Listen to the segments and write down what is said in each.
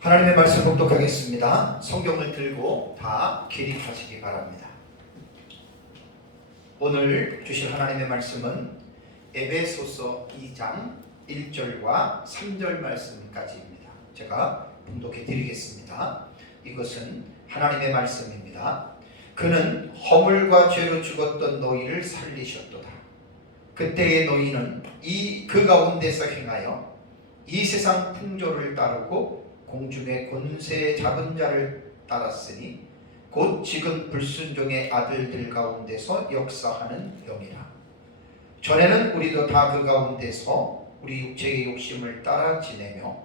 하나님의 말씀 봉독하겠습니다. 성경을 들고 다 기립하시기 바랍니다. 오늘 주실 하나님의 말씀은 에베소서 2장 1절과 3절 말씀까지입니다. 제가 봉독해 드리겠습니다. 이것은 하나님의 말씀입니다. 그는 허물과 죄로 죽었던 너희를 살리셨도다. 그때의 너희는 그 가운데서 행하여 이 세상 풍조를 따르고 공중의 권세 잡은 자를 따랐으니 곧 지금 불순종의 아들들 가운데서 역사하는 영이라. 전에는 우리도 다 그 가운데서 우리 육체의 욕심을 따라 지내며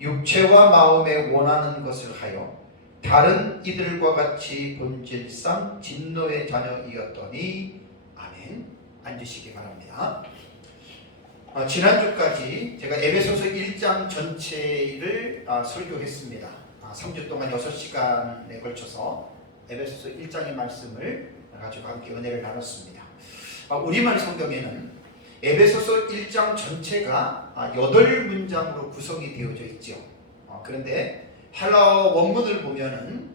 육체와 마음에 원하는 것을 하여 다른 이들과 같이 본질상 진노의 자녀이었더니. 아멘. 앉으시기 바랍니다. 지난주까지 제가 에베소서 1장 전체를 설교했습니다. 3주 동안 6시간에 걸쳐서 에베소서 1장의 말씀을 가지고 함께 은혜를 나눴습니다. 우리말 성경에는 에베소서 1장 전체가 8문장으로 구성이 되어져 있죠. 그런데 헬라어 원문을 보면은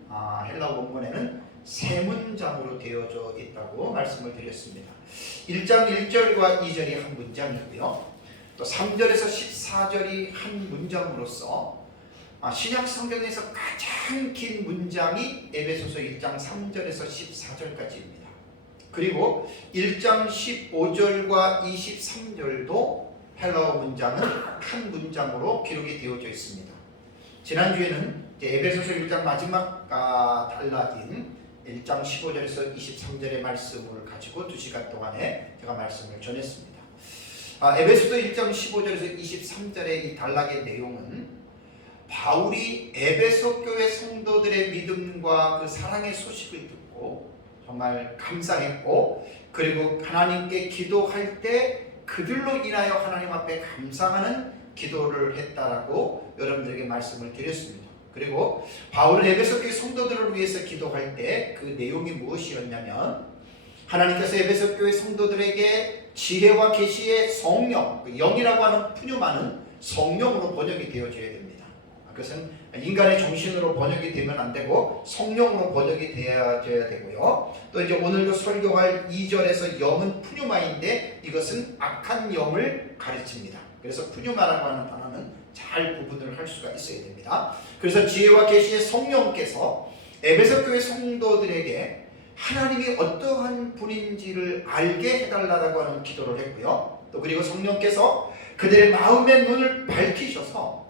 헬라어 원문에는 3문장으로 되어져 있다고 말씀을 드렸습니다. 1장 1절과 2절이 한 문장이고요. 또 3절에서 14절이 한 문장으로서 신약 성경에서 가장 긴 문장이 에베소서 1장 3절에서 14절까지입니다. 그리고 1장 15절과 23절도 헬라어 문장은 한 문장으로 기록이 되어져 있습니다. 지난주에는 에베소서 1장 마지막 단락인 1장 15절에서 23절의 말씀을 가지고 2시간 동안에 제가 말씀을 전했습니다. 에베소서 1장 15절에서 23절의 이 단락의 내용은 바울이 에베소 교회 성도들의 믿음과 그 사랑의 소식을 듣고 정말 감사했고, 그리고 하나님께 기도할 때 그들로 인하여 하나님 앞에 감사하는 기도를 했다라고 여러분들에게 말씀을 드렸습니다. 그리고 바울은 에베소 교회 성도들을 위해서 기도할 때 그 내용이 무엇이었냐면, 하나님께서 에베소 교회 성도들에게 지혜와 계시의 성령, 영이라고 하는 푸뉴마는 성령으로 번역이 되어져야 됩니다. 그것은 인간의 정신으로 번역이 되면 안 되고 성령으로 번역이 되어져야 되고요. 또 이제 오늘도 설교할 2절에서 영은 푸뉴마인데 이것은 악한 영을 가르칩니다. 그래서 푸뉴마라고 하는 단어는 잘 구분을 할 수가 있어야 됩니다. 그래서 지혜와 계시의 성령께서 에베소 교회 성도들에게 하나님이 어떠한 분인지를 알게 해달라고 하는 기도를 했고요. 또 그리고 성령께서 그들의 마음의 눈을 밝히셔서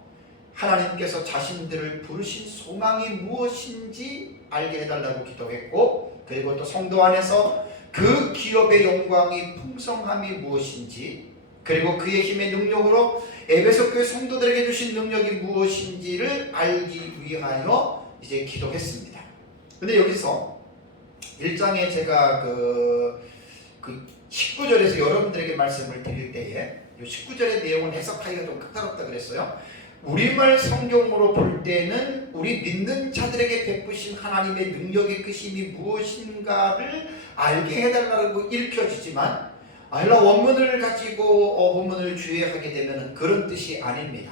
하나님께서 자신들을 부르신 소망이 무엇인지 알게 해달라고 기도했고, 그리고 또 성도 안에서 그 기업의 영광이 풍성함이 무엇인지, 그리고 그의 힘의 능력으로 에베소 교회 성도들에게 주신 능력이 무엇인지를 알기 위하여 이제 기도했습니다. 근데 여기서 1장에 제가 그 19절에서 여러분들에게 말씀을 드릴 때에 이 19절의 내용을 해석하기가 좀 까다롭다 그랬어요. 우리말 성경으로 볼 때는 우리 믿는 자들에게 베푸신 하나님의 능력의 크심이 무엇인가를 알게 해달라고 읽혀지지만, 헬라 원문을 가지고 본문을 주의하게 되면 그런 뜻이 아닙니다.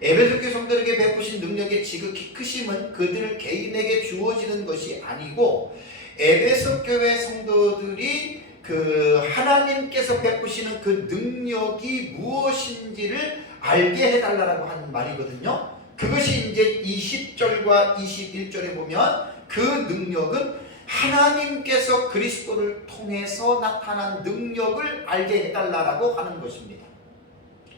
에베소 교회 성도들에게 베푸신 능력의 지극히 크심은 그들 개인에게 주어지는 것이 아니고, 에베소 교회 성도들이 그 하나님께서 베푸시는 그 능력이 무엇인지를 알게 해달라고 하는 말이거든요. 그것이 이제 20절과 21절에 보면 그 능력은 하나님께서 그리스도를 통해서 나타난 능력을 알게 해달라고 하는 것입니다.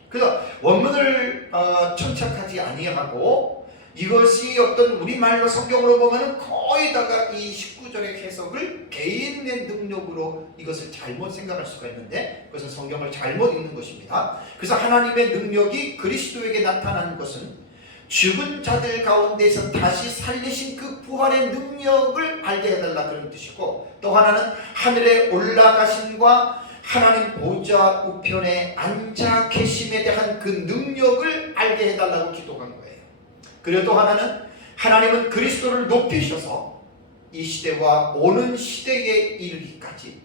그래서 원문을 천착하지 아니하고 이것이 어떤 우리말로 성경으로 보면 거의 다가 이 19절의 해석을 개인의 능력으로 이것을 잘못 생각할 수가 있는데, 그것은 성경을 잘못 읽는 것입니다. 그래서 하나님의 능력이 그리스도에게 나타난 것은 죽은 자들 가운데서 다시 살리신 그 부활의 능력을 알게 해달라 그런 뜻이고, 또 하나는 하늘에 올라가심과 하나님 보좌 우편에 앉아 계심에 대한 그 능력을 알게 해달라고 기도한 거예요. 그리고 또 하나는 하나님은 그리스도를 높이셔서 이 시대와 오는 시대에 이르기까지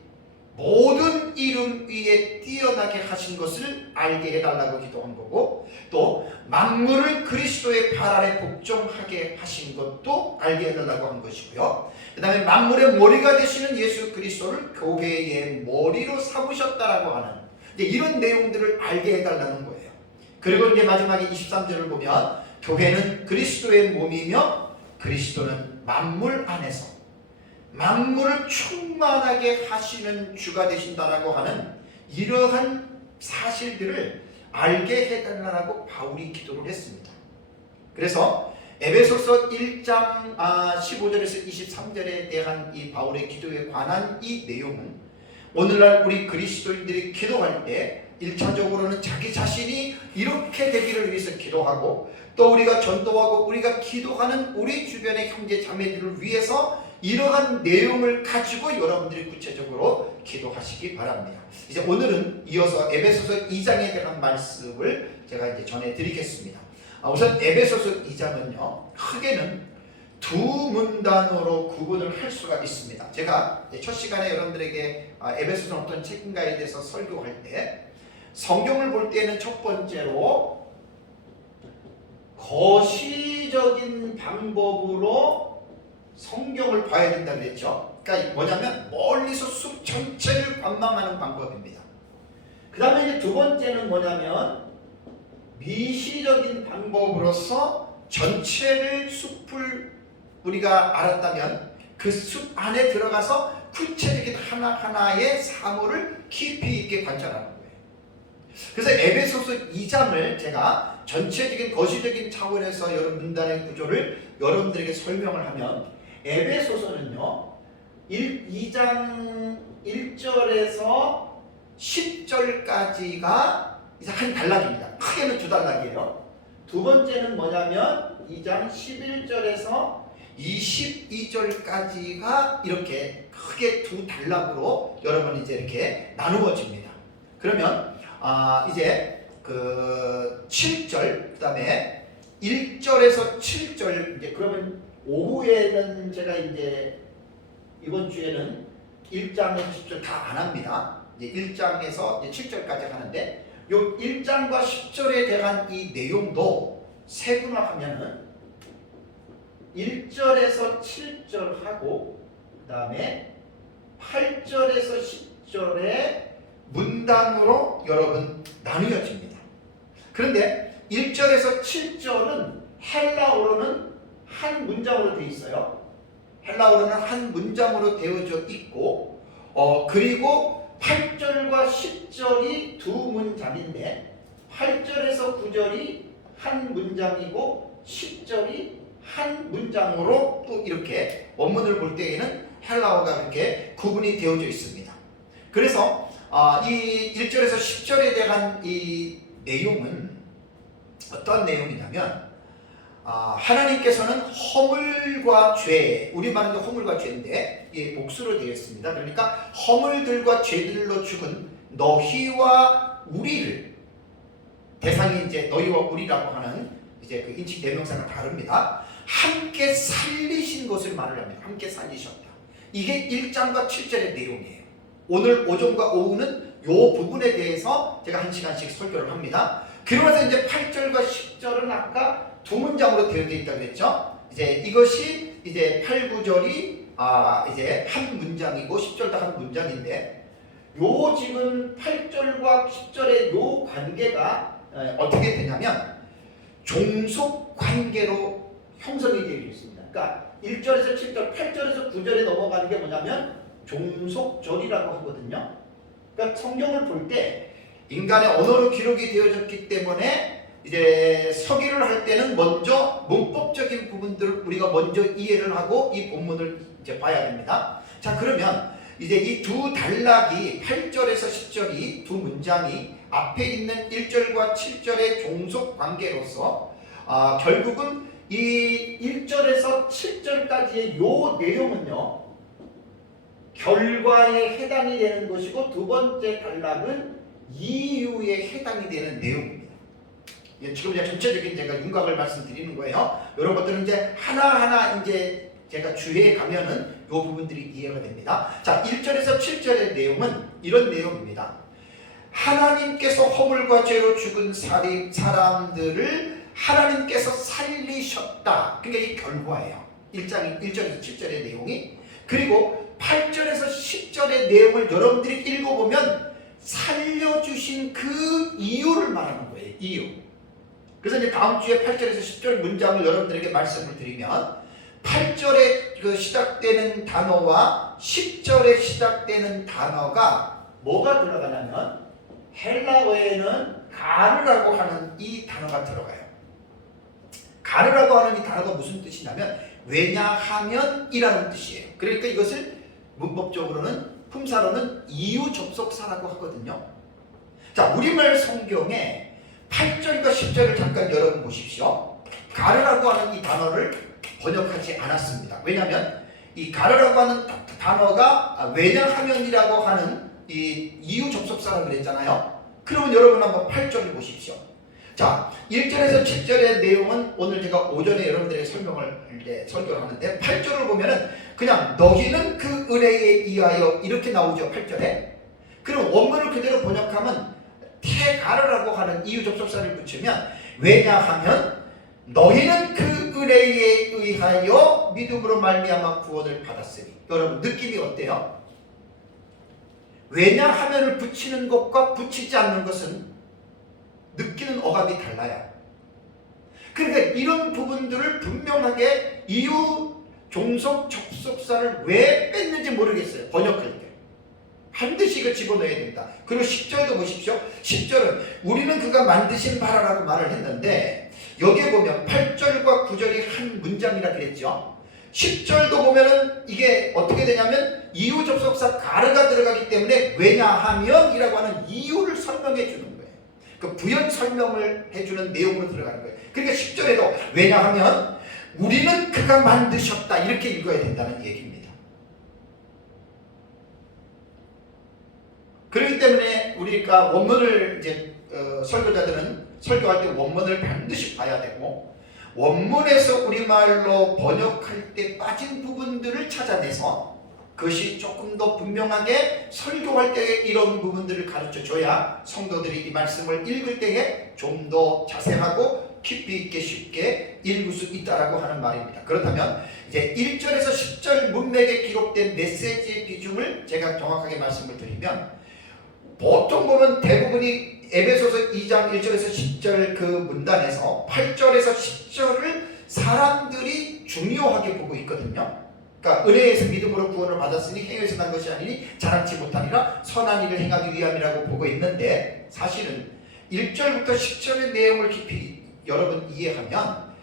모든 이름 위에 뛰어나게 하신 것을 알게 해달라고 기도한 거고, 또 만물을 그리스도의 발 아래 복종하게 하신 것도 알게 해달라고 한 것이고요. 그 다음에 만물의 머리가 되시는 예수 그리스도를 교회의 머리로 삼으셨다라고 하는 이제 이런 내용들을 알게 해달라는 거예요. 그리고 이제 마지막에 23절을 보면 교회는 그리스도의 몸이며 그리스도는 만물 안에서 만물을 충만하게 하시는 주가 되신다라고 하는 이러한 사실들을 알게 해달라고 바울이 기도를 했습니다. 그래서 에베소서 1장 15절에서 23절에 대한 이 바울의 기도에 관한 이 내용은 오늘날 우리 그리스도인들이 기도할 때 1차적으로는 자기 자신이 이렇게 되기를 위해서 기도하고, 또 우리가 전도하고 우리가 기도하는 우리 주변의 형제 자매들을 위해서 이러한 내용을 가지고 여러분들이 구체적으로 기도하시기 바랍니다. 이제 오늘은 이어서 에베소서 2장에 대한 말씀을 제가 이제 전해드리겠습니다. 우선 에베소서 2장은요, 크게는 두 문단으로 구분을 할 수가 있습니다. 제가 첫 시간에 여러분들에게 에베소서는 어떤 책인가에 대해서 설교할 때 성경을 볼 때는 첫 번째로 거시적인 방법으로 성경을 봐야 된다고 했죠. 그러니까 뭐냐면 멀리서 숲 전체를 관망하는 방법입니다. 그 다음에 이제 두 번째는 뭐냐면 미시적인 방법으로서 전체를 숲을 우리가 알았다면 그 숲 안에 들어가서 구체적인 하나하나의 사물을 깊이 있게 관찰하는 거예요. 그래서 에베소서 2장을 제가 전체적인 거시적인 차원에서 여러 문단의 구조를 여러분들에게 설명을 하면, 에베소서는요 2장 1절에서 10절까지가 이제 한 단락입니다. 크게는 두 단락이에요. 두 번째는 뭐냐면 2장 11절에서 22절까지가 이렇게 크게 두 단락으로 여러분 이제 이렇게 나누어집니다. 그러면 이제 그 7절, 그 다음에 1절에서 7절, 이제 그러면 오후에는 제가 이제 이번 주에는 1장에서 10절 다 안 합니다. 이제 1장에서 이제 7절까지 하는데, 요 1장과 10절에 대한 이 내용도 세분화하면은 1절에서 7절 하고, 그 다음에 8절에서 10절에 문단으로 여러분 나누어집니다. 그런데 1절에서 7절은 헬라어로는 한 문장으로 되어 있어요. 헬라어로는 한 문장으로 되어져 있고, 그리고 8절과 10절이 두 문장인데 8절에서 9절이 한 문장이고 10절이 한 문장으로 또 이렇게 원문을 볼 때에는 헬라어가 이렇게 구분이 되어져 있습니다. 그래서 이 1절에서 10절에 대한 이 내용은 어떤 내용이냐면, 하나님께서는 허물과 죄, 우리말은 허물과 죄인데 이 복수로 되어 있습니다. 그러니까 허물들과 죄들로 죽은 너희와 우리를, 대상이 이제 너희와 우리라고 하는 이제 그 인칭 대명사가 다릅니다. 함께 살리신 것을 말을 합니다. 함께 살리셨다. 이게 1장과 7절의 내용이에요. 오늘 오전과 오후는 이 부분에 대해서 제가 한 시간씩 설교를 합니다. 그러면서 이제 8절과 10절은 아까 두 문장으로 되어져 있다고 했죠. 이제 이것이 이제 8, 9절이 이제 한 문장이고 10절도 한 문장인데, 요 지금 8절과 10절의 요 관계가 어떻게 되냐면 종속 관계로 형성이 되어 있습니다. 그러니까 1절에서 7절, 8절에서 9절에 넘어가는 게 뭐냐면 종속절이라고 하거든요. 그러니까 성경을 볼 때 인간의 언어로 기록이 되어졌기 때문에 이제 서기를 할 때는 먼저 문법적인 부분들을 우리가 먼저 이해를 하고 이 본문을 이제 봐야 됩니다. 자, 그러면 이제 이 두 단락이 8절에서 10절이 두 문장이 앞에 있는 1절과 7절의 종속 관계로서 결국은 이 1절에서 7절까지의 요 내용은요 결과에 해당이 되는 것이고, 두 번째 단락은 이유에 해당이 되는 내용입니다. 지금 이제 전체적인 제가 윤곽을 말씀드리는 거예요. 이런 것들은 이제 하나하나 이제 제가 주의해 가면은 이 부분들이 이해가 됩니다. 자, 1절에서 7절의 내용은 이런 내용입니다. 하나님께서 허물과 죄로 죽은 사람들을 하나님께서 살리셨다. 그게 이 결과예요. 1절에서 7절의 내용이. 그리고 8절에서 10절의 내용을 여러분들이 읽어보면 살려주신 그 이유를 말하는 거예요. 이유. 그래서 이제 다음 주에 8절에서 10절 문장을 여러분들에게 말씀을 드리면 8절에 그 시작되는 단어와 10절에 시작되는 단어가 뭐가 들어가냐면 헬라어에는 가르라고 하는 이 단어가 들어가요. 가르라고 하는 이 단어가 무슨 뜻이냐면 왜냐하면 이라는 뜻이에요. 그러니까 이것을 문법적으로는 품사로는 이유 접속사라고 하거든요. 자, 우리말 성경에 8절과 10절을 잠깐 여러분 보십시오. 가르라고 하는 이 단어를 번역하지 않았습니다. 왜냐하면 이 가르라고 하는 단어가 왜냐하면이라고 하는 이 이유 접속사라고 그랬잖아요. 그러면 여러분 한번 8절을 보십시오. 자, 1절에서 7절의 내용은 오늘 제가 오전에 여러분들에게 설교를 하는데 8절을 보면은 그냥 너희는 그 은혜에 의하여 이렇게 나오죠. 8절에. 그럼 원문을 그대로 번역하면 테가르라고 하는 이유 접속사를 붙이면 왜냐하면 너희는 그 은혜에 의하여 믿음으로 말미암아 구원을 받았으니. 여러분 느낌이 어때요? 왜냐하면을 붙이는 것과 붙이지 않는 것은 느끼는 어감이 달라요. 그러니까 이런 부분들을 분명하게 이유 종속 접속사를 왜 뺐는지 모르겠어요. 번역할 때. 반드시 이거 집어넣어야 됩니다. 그리고 10절도 보십시오. 10절은 우리는 그가 만드신 바라라고 말을 했는데 여기에 보면 8절과 9절이 한 문장이라 그랬죠. 10절도 보면은 이게 어떻게 되냐면 이유 접속사 가르가 들어가기 때문에 왜냐하면 이라고 하는 이유를 설명해 주는 거예요. 그 부연 설명을 해주는 내용으로 들어가는 거예요. 그러니까 10절에도 왜냐하면 우리는 그가 만드셨다 이렇게 읽어야 된다는 얘기입니다. 그렇기 때문에 우리가 원문을 이제 설교자들은 설교할 때 원문을 반드시 봐야 되고 원문에서 우리말로 번역할 때 빠진 부분들을 찾아내서 그것이 조금 더 분명하게 설교할 때 이런 부분들을 가르쳐줘야 성도들이 이 말씀을 읽을 때에 좀 더 자세하고 깊이 있게 쉽게 읽을 수 있다라고 하는 말입니다. 그렇다면 이제 1절에서 10절 문맥에 기록된 메시지의 비중을 제가 정확하게 말씀을 드리면 보통 보면 대부분이 에베소서 2장 1절에서 10절 그 문단에서 8절에서 10절을 사람들이 중요하게 보고 있거든요. 그러니까 은혜에서 믿음으로 구원을 받았으니 행위에서 난 것이 아니니 자랑치 못하니라 선한 일을 행하기 위함이라고 보고 있는데 사실은 1절부터 10절의 내용을 깊이 여러분 이해하면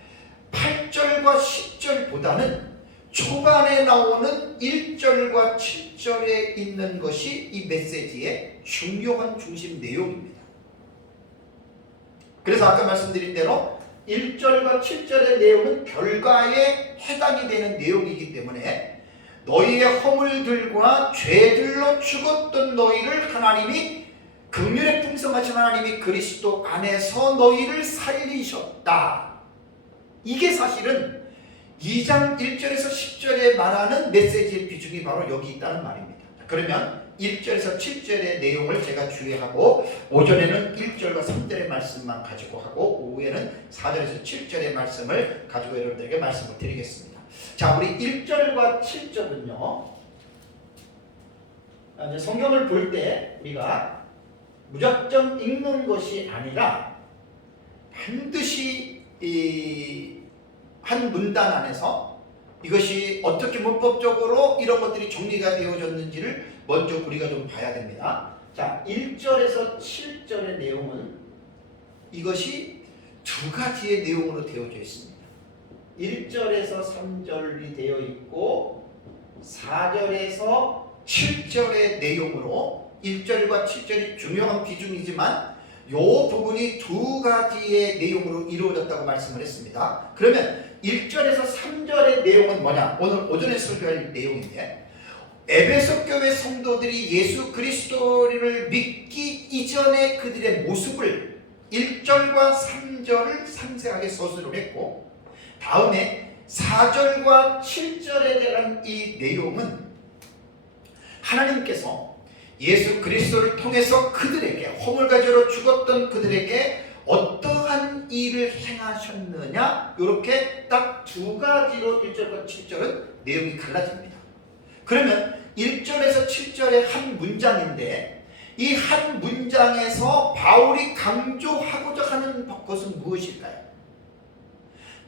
8절과 10절보다는 초반에 나오는 1절과 7절에 있는 것이 이 메시지의 중요한 중심 내용입니다. 그래서 아까 말씀드린 대로 1절과 7절의 내용은 결과에 해당이 되는 내용이기 때문에 너희의 허물들과 죄들로 죽었던 너희를 하나님이 긍휼의 풍성하신 하나님이 그리스도 안에서 너희를 살리셨다. 이게 사실은 2장 1절에서 10절에 말하는 메시지의 비중이 바로 여기 있다는 말입니다. 그러면 1절에서 7절의 내용을 제가 주의하고 오전에는 1절과 3절의 말씀만 가지고 하고 오후에는 4절에서 7절의 말씀을 가지고 여러분들에게 말씀을 드리겠습니다. 자, 우리 1절과 7절은요. 성경을 볼 때 우리가 무작정 읽는 것이 아니라 반드시 한 문단 안에서 이것이 어떻게 문법적으로 이런 것들이 정리가 되어졌는지를 먼저 우리가 좀 봐야 됩니다. 자, 1절에서 7절의 내용은 이것이 두 가지의 내용으로 되어져 있습니다. 1절에서 3절이 되어 있고 4절에서 7절의 내용으로 1절과 7절이 중요한 비중이지만 이 부분이 두 가지의 내용으로 이루어졌다고 말씀을 했습니다. 그러면 1절에서 3절의 내용은 뭐냐? 오늘 오전에 설교할 내용인데 에베소 교회 성도들이 예수 그리스도를 믿기 이전의 그들의 모습을 1절과 3절을 상세하게 서술을 했고 다음에 4절과 7절에 대한 이 내용은 하나님께서 예수 그리스도를 통해서 그들에게 허물가지로 죽었던 그들에게 어떠한 일을 행하셨느냐, 이렇게 딱 두 가지로 1절과 7절은 내용이 갈라집니다. 그러면 1절에서 7절의 한 문장인데 이 한 문장에서 바울이 강조하고자 하는 것은 무엇일까요?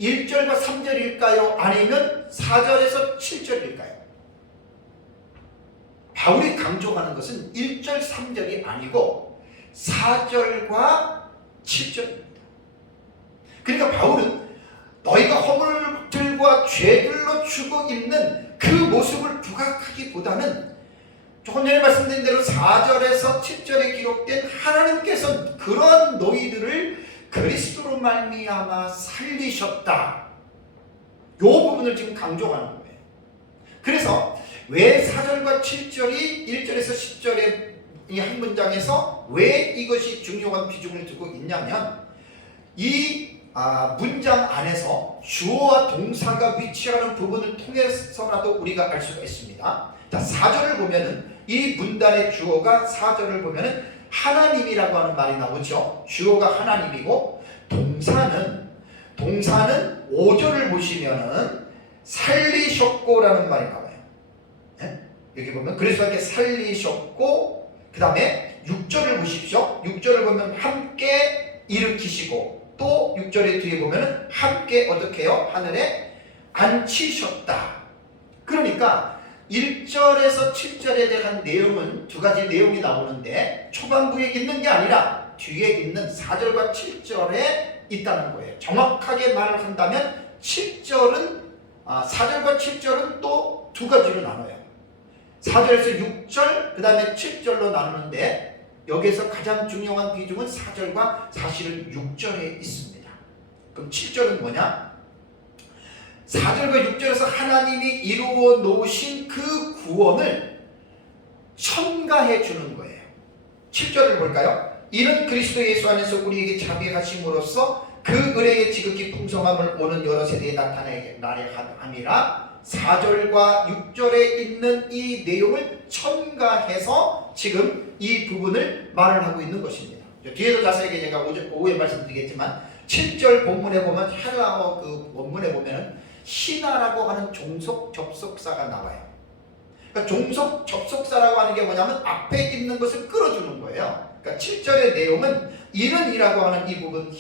1절과 3절일까요? 아니면 4절에서 7절일까요? 바울이 강조하는 것은 1절, 3절이 아니고 4절과 7절입니다. 그러니까 바울은 너희가 허물들과 죄들로 죽어 있는 그 모습을 부각하기보다는 조금 전에 말씀드린 대로 4절에서 7절에 기록된 하나님께서 그런 너희들을 그리스도로 말미암아 살리셨다, 이 부분을 지금 강조하는 거예요. 그래서 왜 4절과 7절이 1절에서 10절의 이 한 문장에서 왜 이것이 중요한 비중을 두고 있냐면 이 문장 안에서 주어와 동사가 위치하는 부분을 통해서라도 우리가 알 수가 있습니다. 자, 4절을 보면은 이 문단의 주어가 4절을 보면은 하나님이라고 하는 말이 나오죠. 주어가 하나님이고 동사는 5절을 보시면은 살리셨고라는 말이 나와요. 네? 여기 보면 그리스도께 살리셨고, 그 다음에 6절을 보십시오. 6절을 보면 함께 일으키시고, 또 6절의 뒤에 보면 함께 어떻게 해요? 하늘에 앉히셨다. 그러니까 1절에서 7절에 대한 내용은 두 가지 내용이 나오는데 초반부에 있는 게 아니라 뒤에 있는 4절과 7절에 있다는 거예요. 정확하게 말을 한다면 4절과 7절은 또 두 가지로 나눠요. 4절에서 6절, 그 다음에 7절로 나누는데 여기에서 가장 중요한 비중은 4절과 사실은 6절에 있습니다. 그럼 7절은 뭐냐? 4절과 6절에서 하나님이 이루어 놓으신 그 구원을 첨가해 주는 거예요. 7절을 볼까요? 이는 그리스도 예수 안에서 우리에게 자비하심으로써 그 은혜의 지극히 풍성함을 오는 여러 세대에 나타나게 함이라. 4절과 6절에 있는 이 내용을 첨가해서 지금 이 부분을 말을 하고 있는 것입니다. 뒤에도 자세하게 제가 오후에 말씀드리겠지만 7절 본문에 보면 헬라어 그 원문에 보면은 신하라고 하는 종속 접속사가 나와요. 그러니까 종속 접속사라고 하는 게 뭐냐면 앞에 있는 것을 끌어주는 거예요. 그러니까 7절의 내용은 이는이라고 하는 이 부분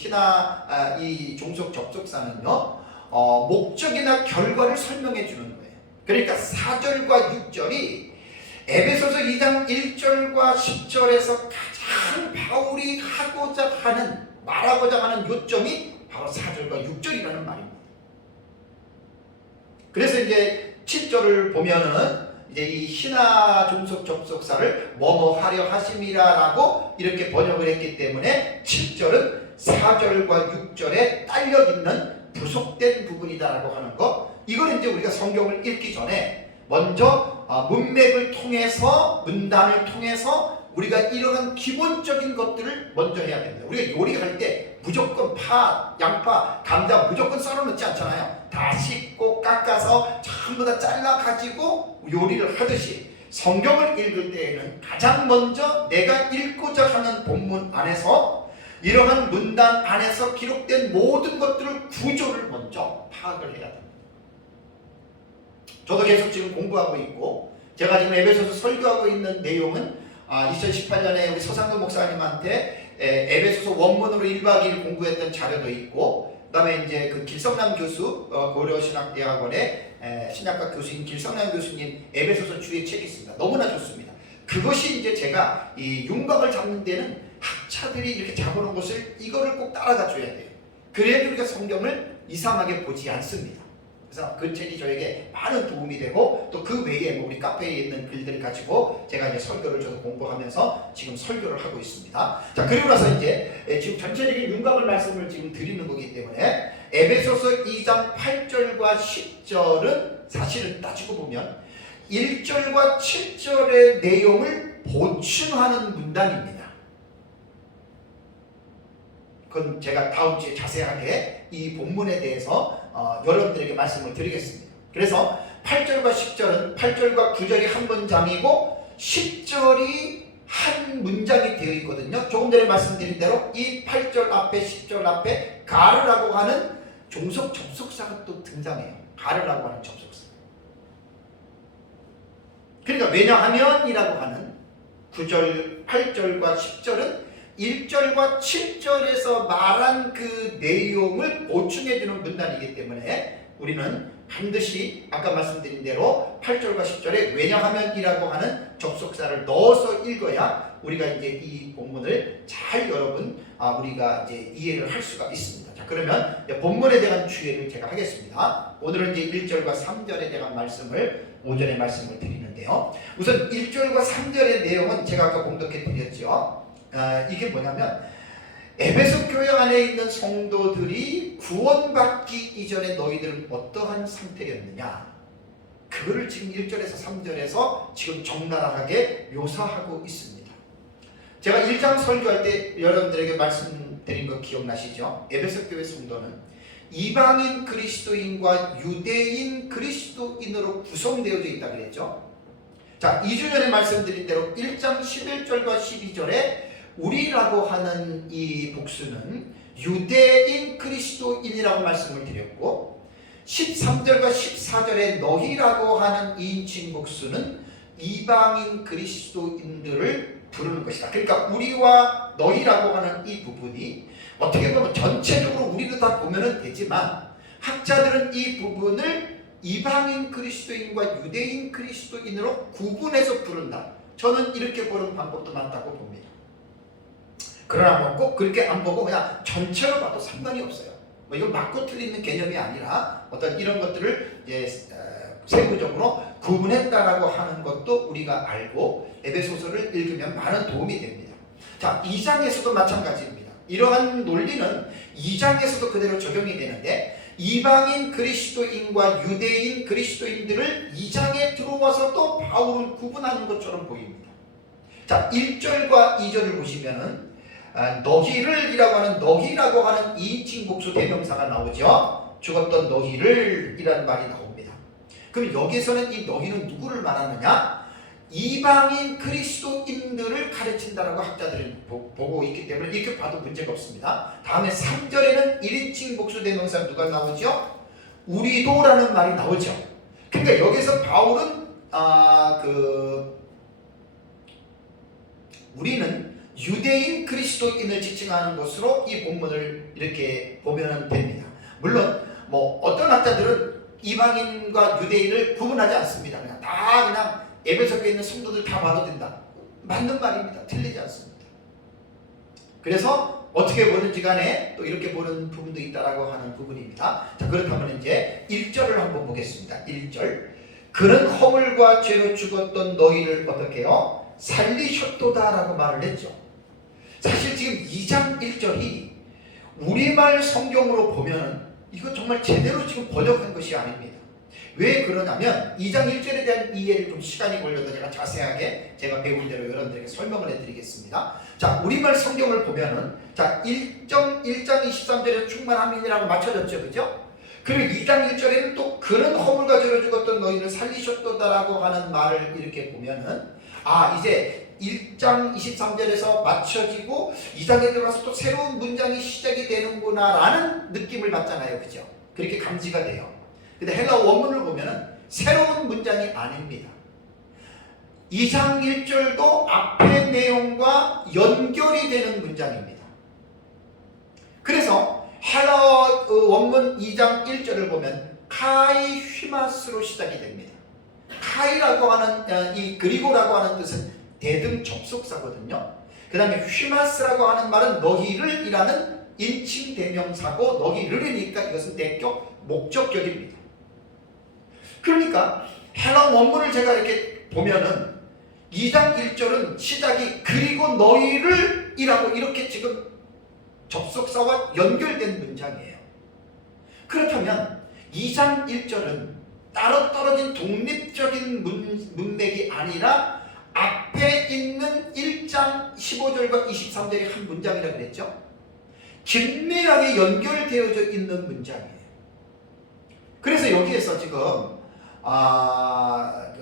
이 종속 접속사는요, 목적이나 결과를 설명해 주는 거예요. 그러니까 4절과 6절이 에베소서 2장 1절과 10절에서 가장 바울이 말하고자 하는 요점이 바로 4절과 6절이라는 말입니다. 그래서 이제 7절을 보면은 이제 이 신하 종속 접속사를 뭐뭐 하려 하심이라라고 이렇게 번역을 했기 때문에 7절은 4절과 6절에 딸려 있는 부속된 부분이다라고 하는 것, 이걸 이제 우리가 성경을 읽기 전에 먼저 문맥을 통해서, 문단을 통해서 우리가 이러한 기본적인 것들을 먼저 해야 됩니다. 우리가 요리할 때 무조건 파, 양파, 감자 무조건 썰어놓지 않잖아요. 다 씻고 깎아서 전부 다 잘라가지고 요리를 하듯이 성경을 읽을 때에는 가장 먼저 내가 읽고자 하는 본문 안에서 이러한 문단 안에서 기록된 모든 것들을 구조를 먼저 파악을 해야 됩니다. 저도 계속 지금 공부하고 있고, 제가 지금 에베소서 설교하고 있는 내용은 2018년에 우리 서상도 목사님한테 에베소서 원문으로 1박 2일 공부했던 자료도 있고, 그 다음에 이제 그 길성남 교수, 고려신학대학원의 신약과 교수인 길성남 교수님 에베소서 주의 책이 있습니다. 너무나 좋습니다. 그것이 이제 제가 이 윤곽을 잡는 데는 학자들이 이렇게 잡아놓은 것을 이거를 꼭 따라가 줘야 돼요. 그래야 우리가 성경을 이상하게 보지 않습니다. 그래서 그 책이 저에게 많은 도움이 되고, 또 그 외에 우리 카페에 있는 글들을 가지고 제가 이제 설교를 저도 공부하면서 지금 설교를 하고 있습니다. 자, 그리고 나서 이제 지금 전체적인 윤곽을 말씀을 지금 드리는 거기 때문에 에베소서 2장 8절과 10절은 사실은 따지고 보면 1절과 7절의 내용을 보충하는 문단입니다. 그건 제가 다음 주에 자세하게 이 본문에 대해서 여러분들에게 말씀을 드리겠습니다. 그래서 8절과 10절은 8절과 9절이 한 문장이고 10절이 한 문장이 되어 있거든요. 조금 전에 말씀드린 대로 이 8절 앞에 10절 앞에 가르라고 하는 종속 접속사가 또 등장해요. 가르라고 하는 접속사. 그러니까 왜냐하면이라고 하는 9절, 8절과 10절은 1절과 7절에서 말한 그 내용을 보충해주는 문단이기 때문에 우리는 반드시 아까 말씀드린 대로 8절과 10절에 왜냐하면이라고 하는 접속사를 넣어서 읽어야 우리가 이제 이 본문을 잘 우리가 이제 이해를 할 수가 있습니다. 자, 그러면 본문에 대한 주의를 제가 하겠습니다. 오늘은 이제 1절과 3절에 대한 말씀을 오전에 말씀을 드리는데요. 우선 1절과 3절의 내용은 제가 아까 공독해 드렸죠. 이게 뭐냐면 에베소 교회 안에 있는 성도들이 구원받기 이전에 너희들은 어떠한 상태였느냐, 그거를 지금 1절에서 3절에서 지금 적나라하게 묘사하고 있습니다. 제가 1장 설교할 때 여러분들에게 말씀드린 거 기억나시죠? 에베소 교회 성도는 이방인 그리스도인과 유대인 그리스도인으로 구성되어져 있다 그랬죠. 자, 2주 전에 말씀드린 대로 1장 11절과 12절에 우리라고 하는 이 복수는 유대인 그리스도인이라고 말씀을 드렸고 13절과 14절에 너희라고 하는 2인칭 복수는 이방인 그리스도인들을 부르는 것이다. 그러니까 우리와 너희라고 하는 이 부분이 어떻게 보면 전체적으로 우리도 다 보면 되지만 학자들은 이 부분을 이방인 그리스도인과 유대인 그리스도인으로 구분해서 부른다. 저는 이렇게 보는 방법도 맞다고 봅니다. 그러나 뭐 꼭 그렇게 안 보고 그냥 전체로 봐도 상관이 없어요. 뭐 이건 맞고 틀리는 개념이 아니라 어떤 이런 것들을 이제 세부적으로 구분했다라고 하는 것도 우리가 알고 에베소서를 읽으면 많은 도움이 됩니다. 자, 2장에서도 마찬가지입니다. 이러한 논리는 2장에서도 그대로 적용이 되는데 이방인 그리스도인과 유대인 그리스도인들을 2장에 들어와서 또 바울은 구분하는 것처럼 보입니다. 자, 1절과 2절을 보시면은 너희를 이라고 하는 너희라고 하는 2인칭 복수 대명사가 나오죠. 죽었던 너희를 이라는 말이 나옵니다. 그럼 여기서는 이 너희는 누구를 말하느냐? 이방인 그리스도인들을 가르친다라고 학자들이 보고 있기 때문에 이렇게 봐도 문제가 없습니다. 다음에 3절에는 1인칭 복수 대명사 누가 나오죠? 우리도라는 말이 나오죠. 그러니까 여기서 바울은 우리는 유대인 그리스도인을 지칭하는 것으로 이 본문을 이렇게 보면 됩니다. 물론 뭐 어떤 학자들은 이방인과 유대인을 구분하지 않습니다. 그냥 에베소 교회에 있는 성도들 다 봐도 된다. 맞는 말입니다. 틀리지 않습니다. 그래서 어떻게 보는지 간에 또 이렇게 보는 부분도 있다라고 하는 부분입니다. 자, 그렇다면 이제 1절을 한번 보겠습니다. 1절. 그는 허물과 죄로 죽었던 너희를 어떻게 해요? 살리셨도다라고 말을 했죠. 사실 지금 2장 1절이 우리말 성경으로 보면 이거 정말 제대로 지금 번역한 것이 아닙니다. 왜 그러냐면 2장 1절에 대한 이해를 좀 시간이 걸려도 제가 자세하게 제가 배운 대로 여러분들에게 설명을 해드리겠습니다. 자, 우리말 성경을 보면은 자 1장 23절에 충만함이라고 맞춰졌죠, 그죠? 그리고 2장 1절에는 또 그는 허물과 죄로 죽었던 너희를 살리셨도다라고 하는 말을 이렇게 보면은 이제 1장 23절에서 맞춰지고 2장에 들어가서 또 새로운 문장이 시작이 되는구나 라는 느낌을 받잖아요, 그죠? 그렇게 감지가 돼요. 근데 헬라 원문을 보면은 새로운 문장이 아닙니다. 2장 1절도 앞의 내용과 연결이 되는 문장입니다. 그래서 헬라 원문 2장 1절을 보면 카이 휘마스로 시작이 됩니다. 카이라고 하는 이 그리고라고 하는 뜻은 대등 접속사거든요. 그 다음에 휘마스라고 하는 말은 너희를 이라는 인칭 대명사고 너희를이니까 이것은 대격 목적격입니다. 그러니까 헬라 원문을 제가 이렇게 보면은 2장 1절은 시작이 그리고 너희를 이라고 이렇게 지금 접속사와 연결된 문장이에요. 그렇다면 2장 1절은 따로 떨어진 독립적인 문맥이 아니라 앞에 있는 1장 15절과 23절이 한 문장이라고 그랬죠. 긴밀하게 연결되어져 있는 문장이에요. 그래서 여기에서 지금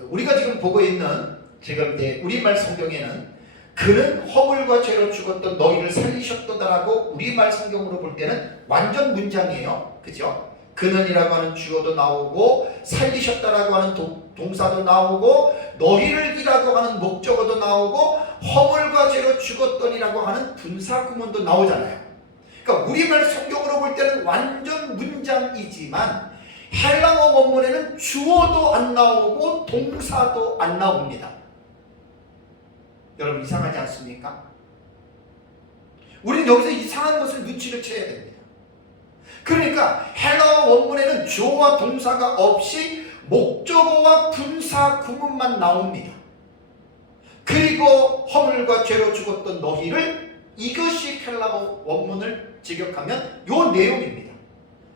우리가 지금 보고 있는 지금 우리말 성경에는 그는 허물과 죄로 죽었던 너희를 살리셨도다라고 우리말 성경으로 볼 때는 완전 문장이에요. 그죠? 그는이라고 하는 주어도 나오고 살리셨다라고 하는 동사도 나오고 너희를이라고 하는 목적어도 나오고 허물과 죄로 죽었더니라고 하는 분사 구문도 나오잖아요. 그러니까 우리말 성경으로 볼 때는 완전 문장이지만 헬라어 원문에는 주어도 안 나오고 동사도 안 나옵니다. 여러분 이상하지 않습니까? 우리는 여기서 이상한 것을 눈치를 채야 됩니다. 그러니까 헬라어 원문에는 주어와 동사가 없이 목적어와 분사 구문만 나옵니다. 그리고 허물과 죄로 죽었던 너희를, 이것이 헬라어 원문을 직역하면 요 내용입니다.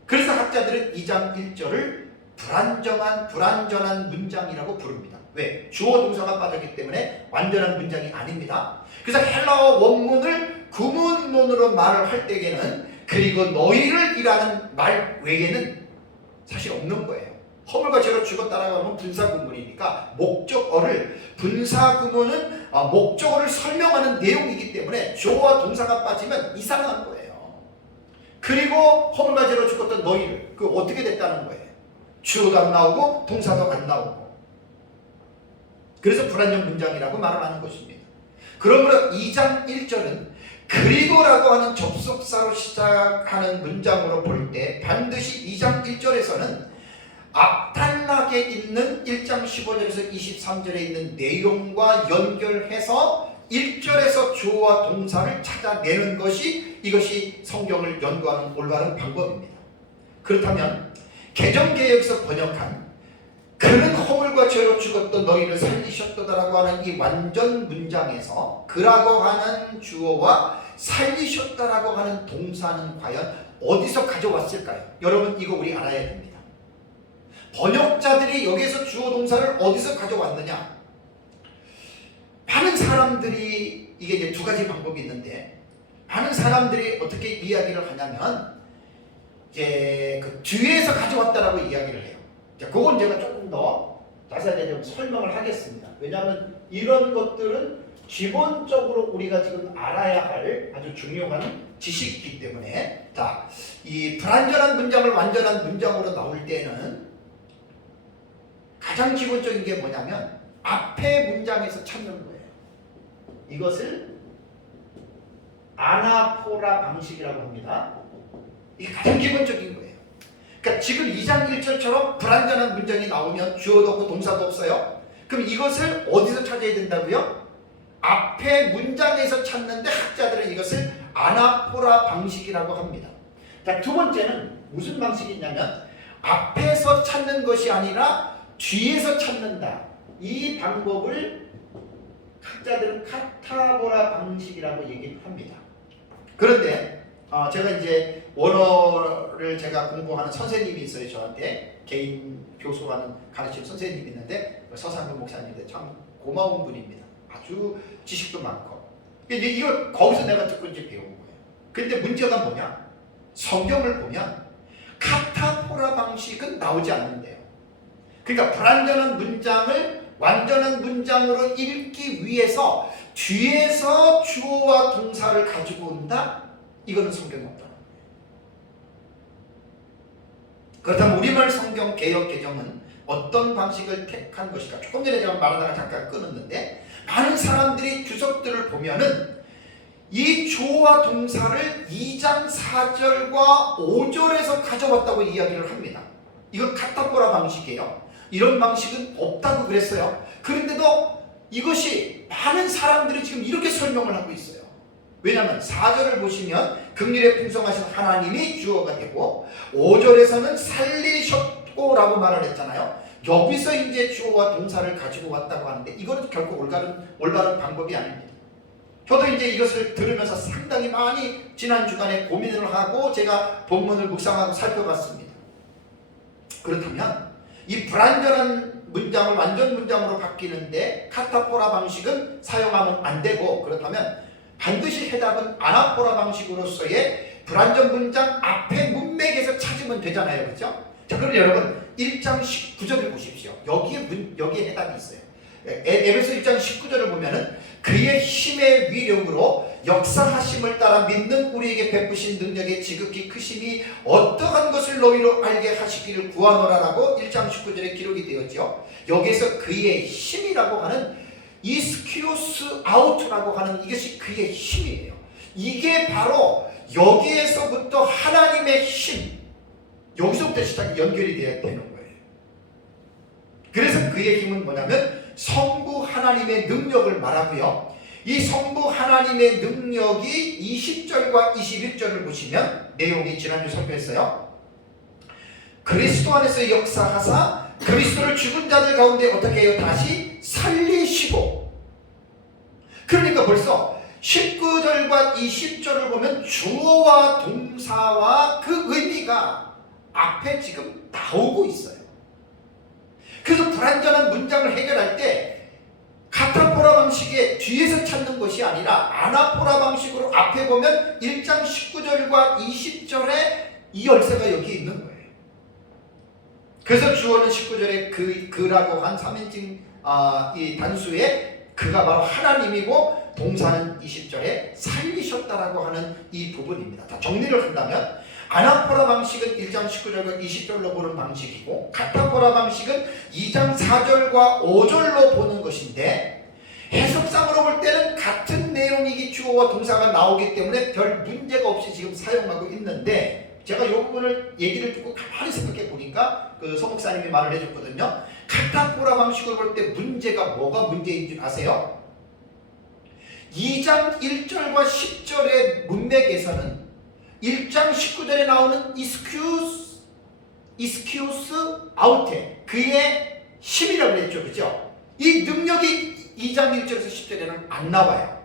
그래서 학자들은 2장 1절을 불완전한 문장이라고 부릅니다. 왜? 주어 동사가 빠졌기 때문에 완전한 문장이 아닙니다. 그래서 헬라어 원문을 구문론으로 말을 할 때에는 그리고 너희를 이라는 말 외에는 사실 없는 거예요. 허물과 죄로 죽었다라고 하면 분사 구문이니까 목적어를, 분사 구문은 목적어를 설명하는 내용이기 때문에 주어와 동사가 빠지면 이상한 거예요. 그리고 허물과 죄로 죽었던 너희를, 그 어떻게 됐다는 거예요? 주어도 안 나오고 동사도 안 나오고. 그래서 불완전 문장이라고 말을 하는 것입니다. 그러므로 2장 1절은 그리고라고 하는 접속사로 시작하는 문장으로 볼 때 반드시 2장 1절에서는 앞단락에 있는 1장 15절에서 23절에 있는 내용과 연결해서 1절에서 주어와 동사를 찾아내는 것이, 이것이 성경을 연구하는 올바른 방법입니다. 그렇다면 개정개혁에서 번역한 그는 허물과 죄로 죽었던 너희를 살리셨도다라고 하는 이 완전 문장에서 그라고 하는 주어와 살리셨다라고 하는 동사는 과연 어디서 가져왔을까요? 여러분 이거 우리 알아야 됩니다. 번역자들이 여기에서 주어 동사를 어디서 가져왔느냐? 많은 사람들이, 이게 이제 두 가지 방법이 있는데, 많은 사람들이 어떻게 이야기를 하냐면 이제 그 뒤에서 가져왔다라고 이야기를 해요. 자, 그건 제가 조금 더 자세하게 좀 설명을 하겠습니다. 왜냐하면 이런 것들은 기본적으로 우리가 지금 알아야 할 아주 중요한 지식이기 때문에, 자, 이 불완전한 문장을 완전한 문장으로 나올 때는 가장 기본적인 게 뭐냐면 앞에 문장에서 찾는 거예요. 이것을 아나포라 방식이라고 합니다. 이게 가장 기본적인 거예요. 그러니까 지금 2장 1절처럼 불완전한 문장이 나오면 주어도 없고 동사도 없어요. 그럼 이것을 어디서 찾아야 된다고요? 앞에 문장에서 찾는데 학자들은 이것을 아나포라 방식이라고 합니다. 자, 두 번째는 무슨 방식이냐면 앞에서 찾는 것이 아니라 뒤에서 찾는다. 이 방법을 학자들은 카타보라 방식이라고 얘기를 합니다. 그런데 제가 이제 원어를 제가 공부하는 선생님이 있어요. 저한테 개인 교수하는 가르치는 선생님이 있는데 서상근 목사님인데 참 고마운 분입니다. 아주 지식도 많고. 이거 거기서 내가 듣고 이제 배운 거예요. 근데 문제가 뭐냐? 성경을 보면 카타포라 방식은 나오지 않는데요. 그러니까 불완전한 문장을 완전한 문장으로 읽기 위해서 뒤에서 주어와 동사를 가지고 온다? 이거는 성경에 없다는 거예요. 그렇다면 우리말 성경 개역 개정은 어떤 방식을 택한 것일까? 조금 전에 제가 말하다가 잠깐 끊었는데, 많은 사람들이 주석들을 보면은 이 주어와 동사를 2장 4절과 5절에서 가져왔다고 이야기를 합니다. 이건 카타포라 방식이에요. 이런 방식은 없다고 그랬어요. 그런데도 이것이 많은 사람들이 지금 이렇게 설명을 하고 있어요. 왜냐하면 4절을 보시면 긍휼에 풍성하신 하나님이 주어가 되고 5절에서는 살리셨고라고 말을 했잖아요. 여기서 이제 주어와 동사를 가지고 왔다고 하는데 이거는 결코 올바른 방법이 아닙니다. 저도 이제 이것을 들으면서 상당히 많이 지난 주간에 고민을 하고 제가 본문을 묵상하고 살펴봤습니다. 그렇다면 이 불완전한 문장을 완전 문장으로 바뀌는데 카타포라 방식은 사용하면 안 되고, 그렇다면 반드시 해답은 아나포라 방식으로서의 불완전 문장 앞에 문맥에서 찾으면 되잖아요. 그렇죠? 자, 그럼 여러분 1장 19절을 보십시오. 여기에 해답이 있어요. 에베소 1장 19절을 보면은 그의 힘의 위력으로 역사하심을 따라 믿는 우리에게 베푸신 능력의 지극히 크심이 어떠한 것을 너희로 알게 하시기를 구하노라라고 1장 19절에 기록이 되었죠. 여기에서 그의 힘이라고 하는 이스키오스 아우트라고 하는 이것이 그의 힘이에요. 이게 바로 여기에서부터 하나님의 힘, 여기서부터 시작이 연결이 되어야 되는 거예요. 그래서 그의 힘은 뭐냐면 성부 하나님의 능력을 말하고요. 이 성부 하나님의 능력이 20절과 21절을 보시면 내용이 지난주 설교했어요. 그리스도 안에서 역사하사 그리스도를 죽은 자들 가운데 어떻게 해요? 다시 살리시고. 그러니까 벌써 19절과 20절을 보면 주어와 동사와 그 의미가 앞에 지금 나오고 있어요. 그래서 불완전한 문장을 해결할 때 카타포라 방식의 뒤에서 찾는 것이 아니라 아나포라 방식으로 앞에 보면 1장 19절과 20절에 이 열쇠가 여기 있는 거예요. 그래서 주어는 19절에 그라고 한 3인칭 이 단수에 그가 바로 하나님이고 동사는 20절에 살리셨다라고 하는 이 부분입니다. 다 정리를 한다면 아나포라 방식은 1장 19절과 20절로 보는 방식이고 카타포라 방식은 2장 4절과 5절로 보는 것인데 해석상으로 볼 때는 같은 내용이기 주어와 동사가 나오기 때문에 별 문제가 없이 지금 사용하고 있는데 제가 이 부분을 얘기를 듣고 가만히 생각해 보니까 그 서목사님이 말을 해줬거든요. 카타포라 방식으로 볼 때 문제가 뭐가 문제인 줄 아세요? 2장 1절과 10절의 문맥에서는 1장 19절에 나오는 이스키오스 아우테 그의 힘이라고 그랬죠. 그죠? 이 능력이 2장 1절에서 10절에는 안 나와요.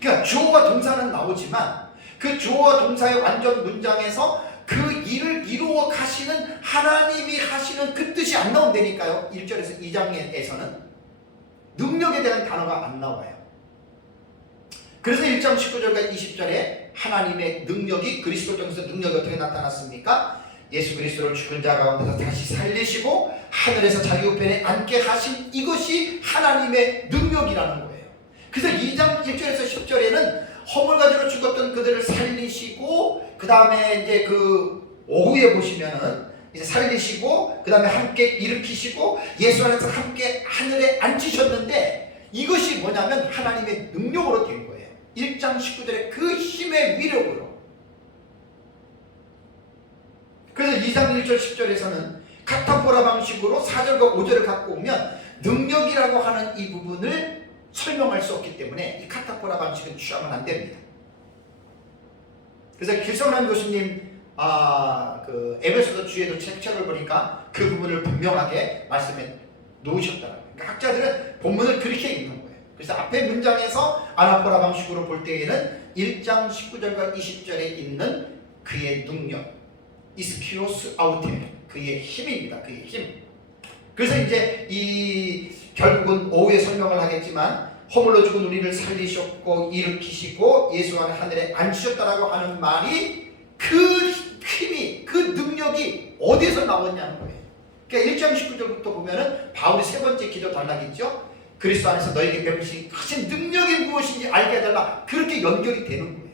그러니까 주어와 동사는 나오지만 그 주어와 동사의 완전 문장에서 그 일을 이루어 가시는 하나님이 하시는 그 뜻이 안 나온다니까요. 1절에서 2장에서는 능력에 대한 단어가 안 나와요. 그래서 1장 19절과 20절에 하나님의 능력이 그리스도 통해서 능력이 어떻게 나타났습니까? 예수 그리스도를 죽은 자 가운데서 다시 살리시고 하늘에서 자기 우편에 앉게 하신 이것이 하나님의 능력이라는 거예요. 그래서 2장 1절에서 10절에는 허물가지로 죽었던 그들을 살리시고 그 다음에 이제 그 오후에 보시면은 이제 살리시고 그 다음에 함께 일으키시고 예수 안에서 함께 하늘에 앉히셨는데 이것이 뭐냐면 하나님의 능력으로 된 거예요. 1장 19절에 그 힘의 위력으로. 그래서 2장 1절 10절에서는 카타포라 방식으로 4절과 5절을 갖고 오면 능력이라고 하는 이 부분을 설명할 수 없기 때문에 이 카타포라 방식은 취하면 안 됩니다. 그래서 길성남 교수님 그 에베소서 주에도 책을 보니까 그 부분을 분명하게 말씀해 놓으셨더라고요. 그러니까 학자들은 본문을 그렇게 읽는 거예요. 그래서 앞에 문장에서 아나포라 방식으로 볼 때에는 1장 19절과 20절에 있는 그의 능력, 이스키오스 아우테, 그의 힘입니다. 그의 힘. 그래서 이제 이 결국은 오후에 설명을 하겠지만 허물로 죽은 우리를 살리셨고 일으키시고 예수 안에 하늘에 앉히셨다라고 하는 말이 그 힘이, 그 능력이 어디서 나왔냐는 거예요. 그러니까 1장 19절부터 보면은 바울이 세 번째 기도 단락이 있죠. 그리스도 안에서 너에게 베푸신 크신 능력이 무엇인지 알게 해달라. 그렇게 연결이 되는 거예요.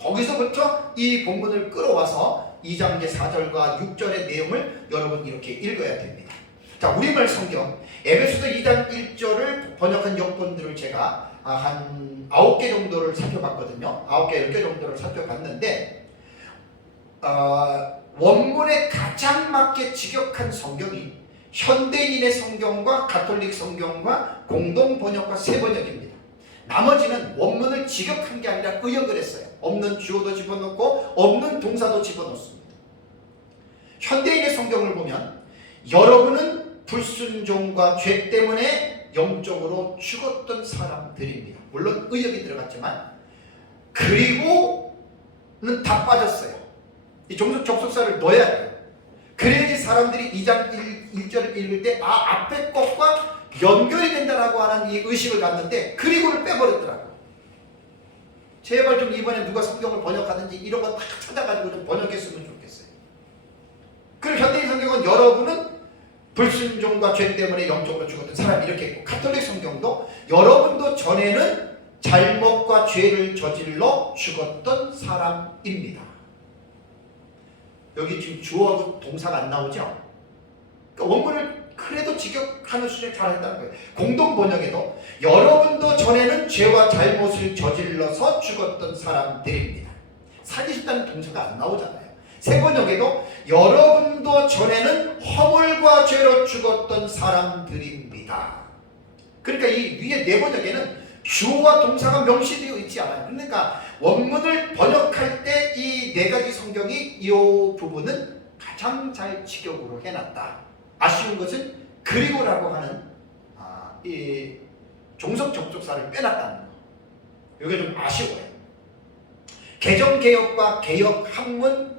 거기서부터 이 본문을 끌어와서 2장 4절과 6절의 내용을 여러분 이렇게 읽어야 됩니다. 자, 우리말 성경 에베소서 2장 1절을 번역한 역본들을 제가 한 9개 정도를 살펴봤거든요. 9개, 10개 정도를 살펴봤는데 원문에 가장 맞게 직역한 성경이 현대인의 성경과 가톨릭 성경과 공동 번역과 세 번역입니다. 나머지는 원문을 직역한 게 아니라 의역을 했어요. 없는 주어도 집어넣고 없는 동사도 집어넣습니다. 현대인의 성경을 보면 여러분은 불순종과 죄 때문에 영적으로 죽었던 사람들입니다. 물론 의역이 들어갔지만 그리고는 다 빠졌어요. 이 접속사를 넣어야 돼요. 그래야지 사람들이 2장 1절을 읽을 때 앞에 것과 연결이 된다라고 하는 이 의식을 갖는데 그리고를 빼버렸더라고요. 제발 좀 이번에 누가 성경을 번역하든지 이런 거 딱 찾아가지고 좀 번역했으면 좋겠어요. 그리고 현대인 성경은 여러분은 불순종과 죄 때문에 영적으로 죽었던 사람 이렇게 있고, 가톨릭 성경도 여러분도 전에는 잘못과 죄를 저질러 죽었던 사람입니다. 여기 지금 주어하고 동사가 안 나오죠? 그러니까 원문을 그래도 직역하는 수준에 잘했다는 거예요. 공동 번역에도 여러분도 전에는 죄와 잘못을 저질러서 죽었던 사람들입니다. 살리셨다는 동사가 안 나오잖아요. 새 번역에도 여러분도 전에는 허물과 죄로 죽었던 사람들입니다. 그러니까 이 위에 네 번역에는 주어와 동사가 명시되어 있지 않아요. 그러니까 원문을 번역할 때 이 네 가지 성경이 이 부분은 가장 잘 직역으로 해놨다. 아쉬운 것은 그리고라고 하는 이 종속 접속사를 빼놨다는 거. 이게 좀 아쉬워요. 개정개혁과 개혁학문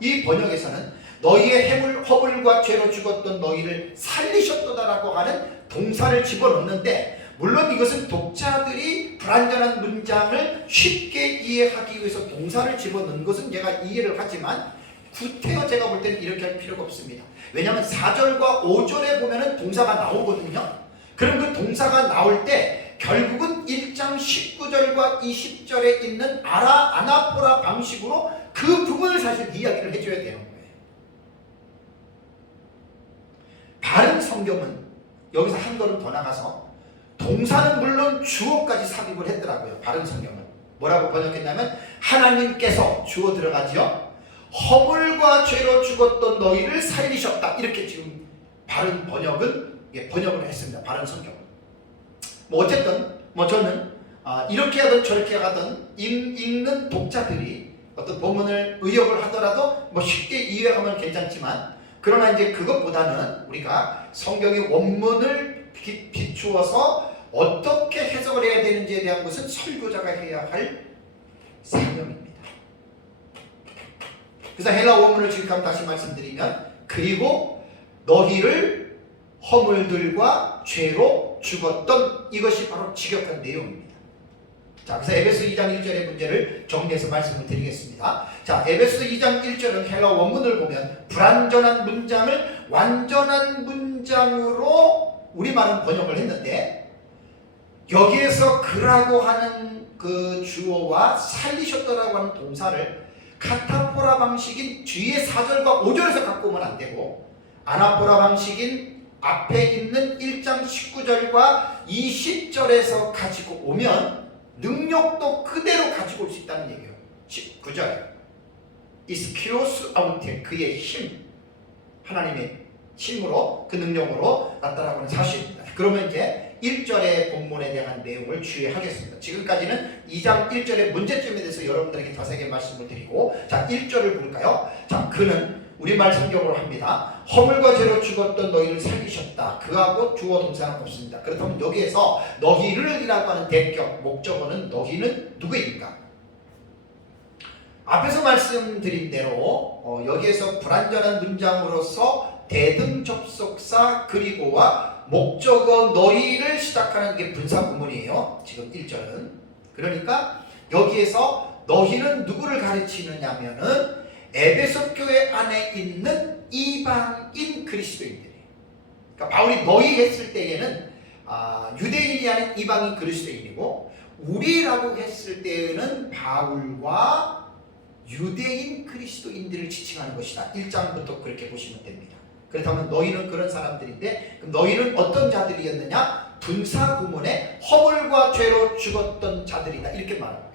이 번역에서는 너희의 허물과 죄로 죽었던 너희를 살리셨도다라고 하는 동사를 집어넣는데, 물론 이것은 독자들이 불완전한 문장을 쉽게 이해하기 위해서 동사를 집어넣은 것은 제가 이해를 하지만 구태여 제가 볼 때는 이렇게 할 필요가 없습니다. 왜냐하면 4절과 5절에 보면은 동사가 나오거든요. 그럼 그 동사가 나올 때 결국은 1장 19절과 20절에 있는 아나포라 방식으로 그 부분을 사실 이야기를 해줘야 되는 거예요. 바른 성경은 여기서 한 걸음 더 나가서 동사는 물론 주어까지 삽입을 했더라고요. 바른 성경은 뭐라고 번역했냐면, 하나님께서 주어 들어가지요, 허물과 죄로 죽었던 너희를 살리셨다, 이렇게 지금 바른 번역은 번역을 했습니다. 바른 성경은. 어쨌든 저는 이렇게 하든 저렇게 하든 읽는 독자들이 어떤 본문을 의역을 하더라도 쉽게 이해하면 괜찮지만, 그러나 이제 그것보다는 우리가 성경의 원문을 비추어서 어떻게 해석을 해야 되는지에 대한 것은 설교자가 해야 할 사명입니다. 그래서 헬라 원문을 지금 다시 말씀드리면, 그리고 너희를 허물들과 죄로 죽었던, 이것이 바로 직역한 내용입니다. 자, 그래서 에베소 2장 1절의 문제를 정리해서 말씀을 드리겠습니다. 자, 에베소 2장 1절은 헬라 원문을 보면 불완전한 문장을 완전한 문장으로 우리말은 번역을 했는데, 여기에서 그라고 하는 그 주어와 살리셨더라고 하는 동사를 카타포라 방식인 뒤에 4절과 5절에서 갖고 오면 안 되고, 아나포라 방식인 앞에 있는 1장 19절과 20절에서 가지고 오면 능력도 그대로 가지고 올 수 있다는 얘기예요. 19절 이스키로스 아우테, 그의 힘, 하나님의 힘으로, 그 능력으로 나타나고 하는 사실입니다. 그러면 이제 1절의 본문에 대한 내용을 주의하겠습니다. 지금까지는 2장 1절의 문제점에 대해서 여러분들에게 자세하게 말씀을 드리고, 자, 1절을 볼까요? 자, 그는 우리말 성경으로 합니다. 허물과 죄로 죽었던 너희를 살리셨다. 그하고 주어 동사는 없습니다. 그렇다면 여기에서 너희를이라고 하는 대격 목적어는 너희는 누구입니까? 앞에서 말씀드린 대로 여기에서 불완전한 문장으로서 대등접속사 그리고와 목적어 너희를 시작하는 게 분사 구문이에요. 지금 1절은. 그러니까 여기에서 너희는 누구를 가르치느냐면은 에베소 교회 안에 있는 이방인 그리스도인들이에요. 그러니까 바울이 너희 했을 때에는 유대인이 아닌 이방인 그리스도인이고, 우리라고 했을 때에는 바울과 유대인 그리스도인들을 지칭하는 것이다. 1장부터 그렇게 보시면 됩니다. 그렇다면 너희는 그런 사람들인데, 그럼 너희는 어떤 자들이었느냐? 분사 구문에 허물과 죄로 죽었던 자들이다, 이렇게 말하는 거예요.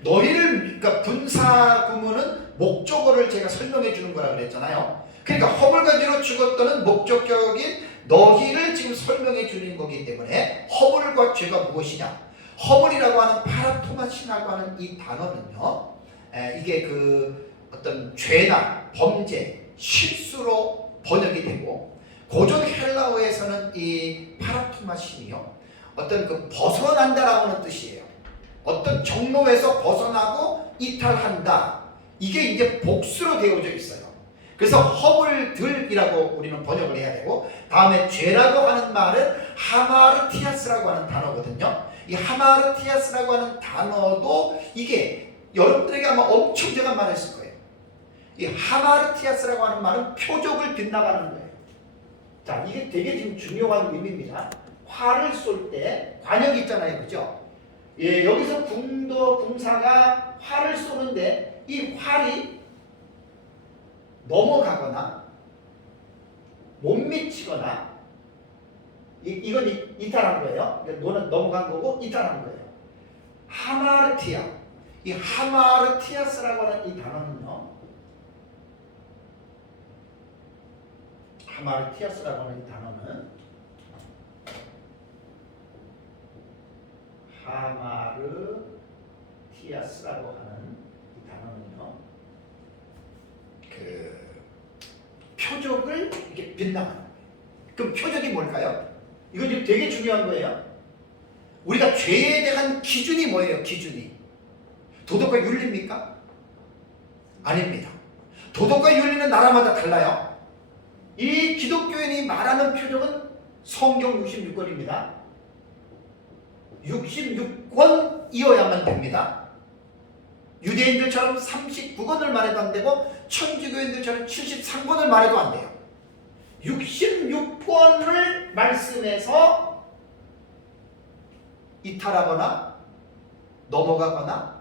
너희를, 그러니까 분사 구문은 목적어를 제가 설명해 주는 거라 그랬잖아요. 그러니까 허물과 죄로 죽었다는 목적격인 너희를 지금 설명해 주는 거기 때문에, 허물과 죄가 무엇이냐? 허물이라고 하는 파라토마시라고 하는 이 단어는요, 이게 그 어떤 죄나 범죄, 실수로 번역이 되고, 고전 헬라어에서는 이 파라토마시요, 어떤 그 벗어난다라고 하는 뜻이에요. 어떤 정로에서 벗어나고 이탈한다. 이게 이제 복수로 되어져 있어요. 그래서 허물들이라고 우리는 번역을 해야 되고, 다음에 죄라고 하는 말은 하마르티아스라고 하는 단어거든요. 이 하마르티아스라고 하는 단어도 이게 여러분들에게 아마 엄청 제가 말했을 거예요. 이 하마르티아스라고 하는 말은 표적을 빗나가는 거예요. 자, 이게 되게 지금 중요한 의미입니다. 활을 쏠 때 관역이 있잖아요, 그죠? 예, 여기서 궁사가 활을 쏘는데 이 활이 넘어가거나 못 미치거나 이건 이탈한 거예요. 너는 넘어간 거고 이탈한 거예요. 하마르티아, 이 하마르티아스라고 하는 이 단어는요. 하마르티아스라고 하는 이 단어는 하마르티아스라고 하는 이 단어는요. 그 표적을 이렇게 빗나가는 거예요. 그럼 표적이 뭘까요? 이건 지금 되게 중요한 거예요. 우리가 죄에 대한 기준이 뭐예요? 기준이 도덕과 윤리입니까? 아닙니다. 도덕과 윤리는 나라마다 달라요. 이 기독교인이 말하는 표적은 성경 66권입니다. 66권이어야만 됩니다. 유대인들처럼 39권을 말해도 안 되고 천주교인들처럼 73권을 말해도 안 돼요. 66권을 말씀해서 이탈하거나 넘어가거나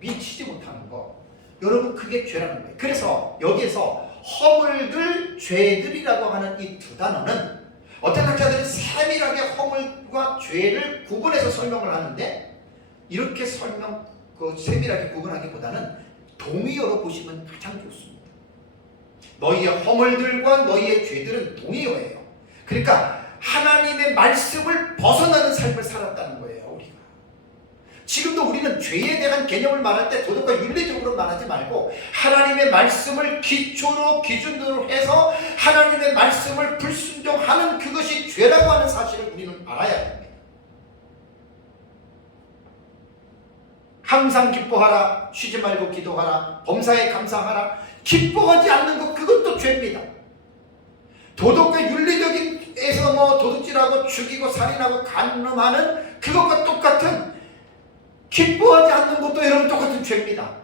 미치지 못하는 거, 여러분 그게 죄라는 거예요. 그래서 여기에서 허물들, 죄들이라고 하는 이 두 단어는 어떤 학자들은 세밀하게 허물과 죄를 구분해서 설명을 하는데, 이렇게 세밀하게 구분하기보다는 동의어로 보시면 가장 좋습니다. 너희의 허물들과 너희의 죄들은 동의어예요. 그러니까 하나님의 말씀을 벗어나는 삶을 살았다는 거예요, 우리가. 지금도 우리는 죄에 대한 개념을 말할 때 도덕과 윤리적으로 말하지 말고 하나님의 말씀을 기초로 기준으로 해서 하나님의 말씀을 불순종하는 그것이 죄라고 하는 사실을 우리는 알아야 됩니다. 항상 기뻐하라, 쉬지 말고 기도하라, 범사에 감사하라. 기뻐하지 않는 것, 그것도 죄입니다. 도덕과 윤리적인 에서 도둑질하고 죽이고 살인하고 간음하는 그것과 똑같은, 기뻐하지 않는 것도 여러분 똑같은 죄입니다.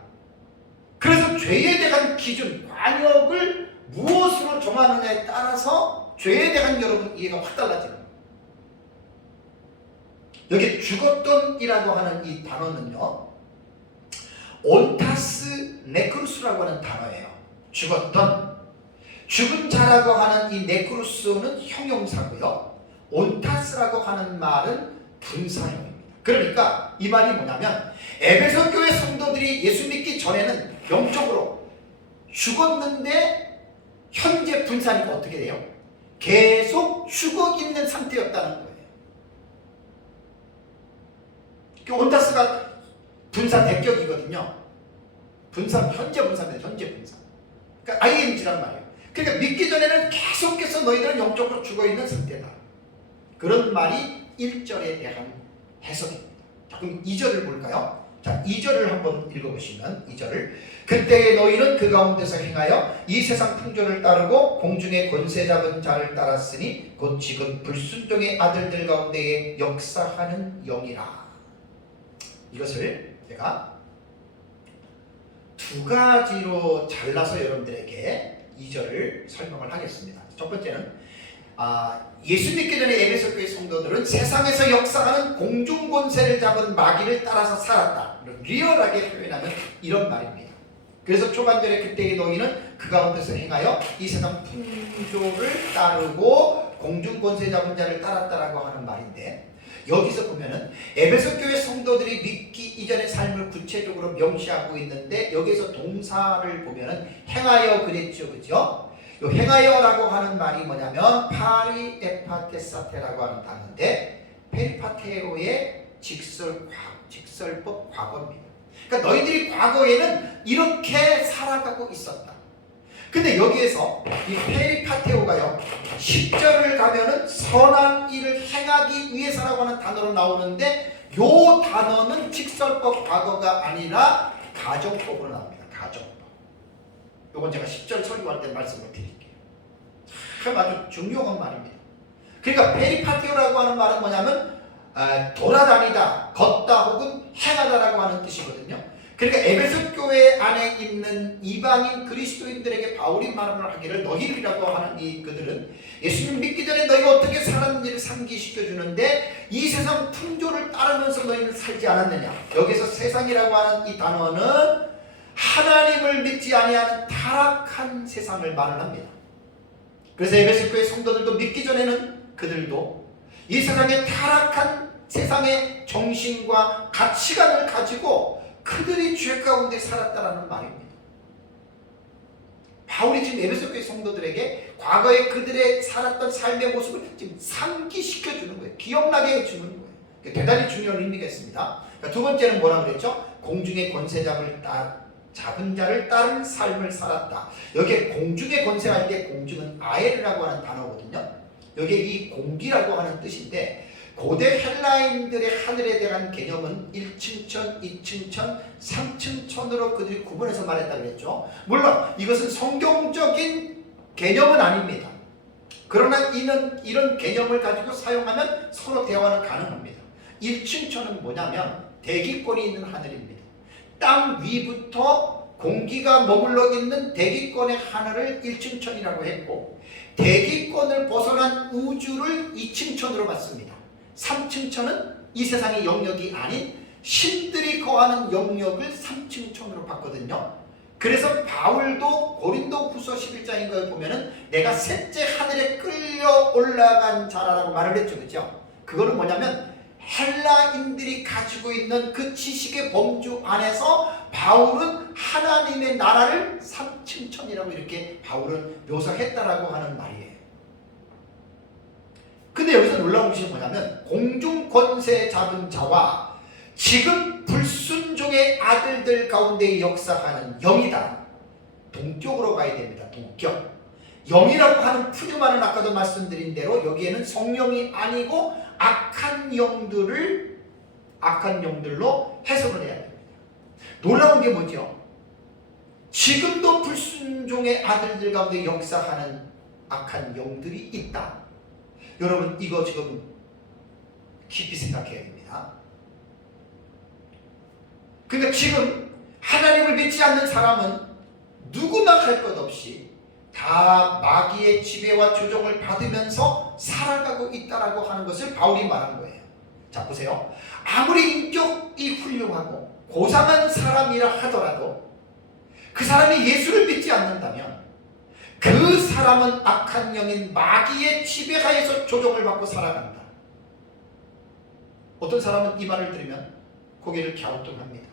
그래서 죄에 대한 기준, 관역을 무엇으로 정하느냐에 따라서 죄에 대한 여러분 이해가 확 달라지는 거예요. 여기 죽었던이라고 하는 이 단어는요, 온타스 네크루스라고 하는 단어예요. 죽었던, 죽은 자라고 하는 이 네크루스는 형용사고요. 온타스라고 하는 말은 분사형입니다. 그러니까 이 말이 뭐냐면, 에베소 교회 성도들이 예수 믿기 전에는 영적으로 죽었는데 현재 분사니까 어떻게 돼요? 계속 죽어 있는 상태였다는 거예요. 온타스가 분사 대격이거든요. 현재 분사입니다. 현재 분사. 그러니까 ing란 말이에요. 그러니까 믿기 전에는 계속해서 너희들은 영적으로 죽어있는 상태다. 그런 말이 1절에 대한 해석입니다. 자, 그럼 2절을 볼까요? 자, 2절을 한번 읽어보시면, 2절을 그때에 너희는 그 가운데서 행하여 이 세상 풍조를 따르고 공중의 권세 잡은 자를 따랐으니 곧 지금 불순종의 아들들 가운데에 역사하는 영이라. 이것을 제가 두 가지로 잘라서 여러분들에게 2절을 설명을 하겠습니다. 첫 번째는 예수 믿기 전에 에베소 교회 성도들은 세상에서 역사하는 공중 권세를 잡은 마귀를 따라서 살았다. 리얼하게 표현하면 이런 말입니다. 그래서 초반절에 그때의 너희는 그 가운데서 행하여 이 세상 풍조를 따르고 공중 권세 잡은 자를 따랐다라고 하는 말인데, 여기서 보면은 에베소 교회 성도들이 믿기 이전의 삶을 구체적으로 명시하고 있는데, 여기서 동사를 보면은 행하여 그랬죠, 그죠? 요 행하여라고 하는 말이 뭐냐면 파리에파테사테라고 하는 단어인데, 페리파테오의 직설법 과거입니다. 그러니까 너희들이 과거에는 이렇게 살아가고 있었다. 근데 여기에서 이 페리파테오가요, 10절을 가면은 선한 일을 행하기 위해서라고 하는 단어로 나오는데, 요 단어는 직설법 과거가 아니라 가정법으로 나옵니다. 가정법. 요건 제가 10절 설교할 때 말씀을 드릴게요. 참 아주 중요한 말입니다. 그러니까 페리파테오라고 하는 말은 뭐냐면 돌아다니다, 걷다 혹은 행하다라고 하는 뜻이거든요. 그러니까 에베소 교회 안에 있는 이방인 그리스도인들에게 바울이 말을 하기를 너희들이라고 하는 이 그들은 예수님 믿기 전에 너희가 어떻게 살았는지를 상기시켜 주는데 이 세상 풍조를 따르면서 너희는 살지 않았느냐. 여기서 세상이라고 하는 이 단어는 하나님을 믿지 아니하는 타락한 세상을 말을 합니다. 그래서 에베소 교회 성도들도 믿기 전에는 그들도 이 세상의 타락한 세상의 정신과 가치관을 가지고 그들이 죄 가운데 살았다라는 말입니다. 바울이 지금 에베소 교회 성도들에게 과거에 그들의 살았던 삶의 모습을 지금 상기시켜 주는 거예요. 기억나게 해주는 거예요. 대단히 중요한 의미가 있습니다. 두 번째는 뭐라 그랬죠? 공중의 권세 잡은 자를 따른 삶을 살았다. 여기에 공중의 권세할 때 공중은 아에르라고 하는 단어거든요. 여기에 이 공기라고 하는 뜻인데 고대 헬라인들의 하늘에 대한 개념은 1층천, 2층천, 3층천으로 그들이 구분해서 말했다 그랬죠. 물론 이것은 성경적인 개념은 아닙니다. 그러나 이런 개념을 가지고 사용하면 서로 대화는 가능합니다. 1층천은 뭐냐면 대기권이 있는 하늘입니다. 땅 위부터 공기가 머물러 있는 대기권의 하늘을 1층천이라고 했고 대기권을 벗어난 우주를 2층천으로 봤습니다. 3층천은 이 세상의 영역이 아닌 신들이 거하는 영역을 3층천으로 봤거든요. 그래서 바울도 고린도후서 11장인가에 보면은 내가 셋째 하늘에 끌려 올라간 자라라고 말을 했죠. 그죠? 그거는 뭐냐면 헬라인들이 가지고 있는 그 지식의 범주 안에서 바울은 하나님의 나라를 3층천이라고 이렇게 바울은 묘사했다라고 하는 말이에요. 근데 여기서 놀라운 것이 뭐냐면 공중 권세 잡은 자와 지금 불순종의 아들들 가운데 역사하는 영이다. 동격으로 가야 됩니다. 동격. 영이라고 하는 푸념하는 아까도 말씀드린 대로 여기에는 성령이 아니고 악한 영들로 해석을 해야 됩니다. 놀라운 게 뭐죠? 지금도 불순종의 아들들 가운데 역사하는 악한 영들이 있다. 여러분 이거 지금 깊이 생각해야 됩니다. 그러니까 지금 하나님을 믿지 않는 사람은 누구나 할 것 없이 다 마귀의 지배와 조종을 받으면서 살아가고 있다라고 하는 것을 바울이 말한 거예요. 자 보세요. 아무리 인격이 훌륭하고 고상한 사람이라 하더라도 그 사람이 예수를 믿지 않는다면 그 사람은 악한 영인 마귀의 지배하에서 조종을 받고 살아간다. 어떤 사람은 이 말을 들으면 고개를 갸우뚱합니다.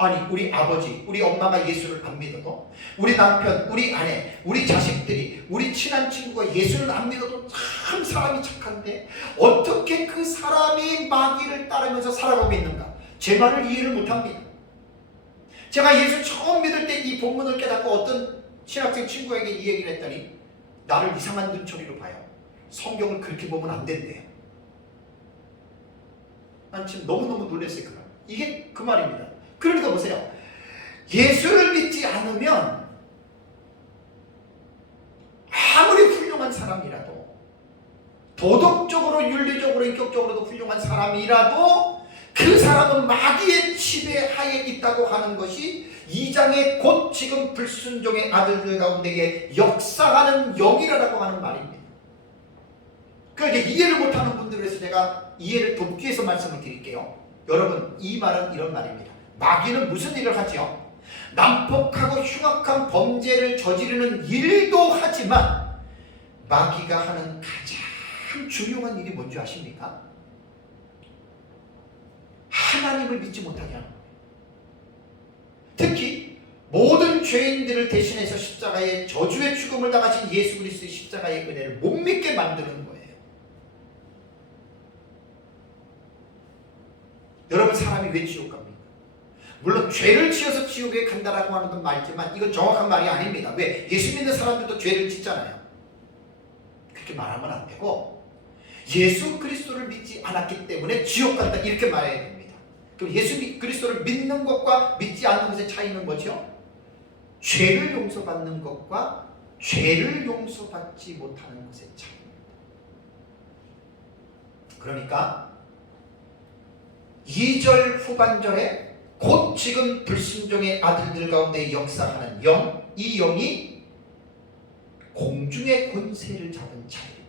아니 우리 아버지, 우리 엄마가 예수를 안 믿어도 우리 남편, 우리 아내, 우리 자식들이, 우리 친한 친구가 예수를 안 믿어도 참 사람이 착한데 어떻게 그 사람이 마귀를 따르면서 살아가고 있는가? 제 말을 이해를 못합니다. 제가 예수 처음 믿을 때 이 본문을 깨닫고 어떤 신학생 친구에게 이 얘기를 했더니 나를 이상한 눈초리로 봐요. 성경을 그렇게 보면 안 된대요. 난 지금 너무너무 놀랐어요. 이게 그 말입니다. 그러니까 보세요. 예수를 믿지 않으면 아무리 훌륭한 사람이라도 도덕적으로 윤리적으로 인격적으로도 훌륭한 사람이라도 그 사람은 마귀의 지배하에 있다고 하는 것이 2장에 곧 지금 불순종의 아들들 가운데에 역사하는 영이라고 하는 말입니다. 그러니까 이해를 못하는 분들을 위해서 제가 이해를 돕기 위해서 말씀을 드릴게요. 여러분 이 말은 이런 말입니다. 마귀는 무슨 일을 하죠? 난폭하고 흉악한 범죄를 저지르는 일도 하지만 마귀가 하는 가장 중요한 일이 뭔지 아십니까? 하나님을 믿지 못하게 하는 거예요. 특히 모든 죄인들을 대신해서 십자가의 저주의 죽음을 당하신 예수 그리스도의 십자가의 은혜를 못 믿게 만드는 거예요. 여러분 사람이 왜 지옥 갑니까? 물론 죄를 지어서 지옥에 간다라고 하는 건 말이지만 이건 정확한 말이 아닙니다. 왜? 예수 믿는 사람들도 죄를 짓잖아요. 그렇게 말하면 안 되고 예수 그리스도를 믿지 않았기 때문에 지옥 간다 이렇게 말해야 됩니다. 그럼 예수 그리스도를 믿는 것과 믿지 않는 것의 차이는 뭐죠? 죄를 용서받는 것과 죄를 용서받지 못하는 것의 차이입니다. 그러니까 2절 후반절에 곧 지금 불순종의 아들들 가운데 역사하는 영, 이 영이 공중의 권세를 잡은 자들입니다.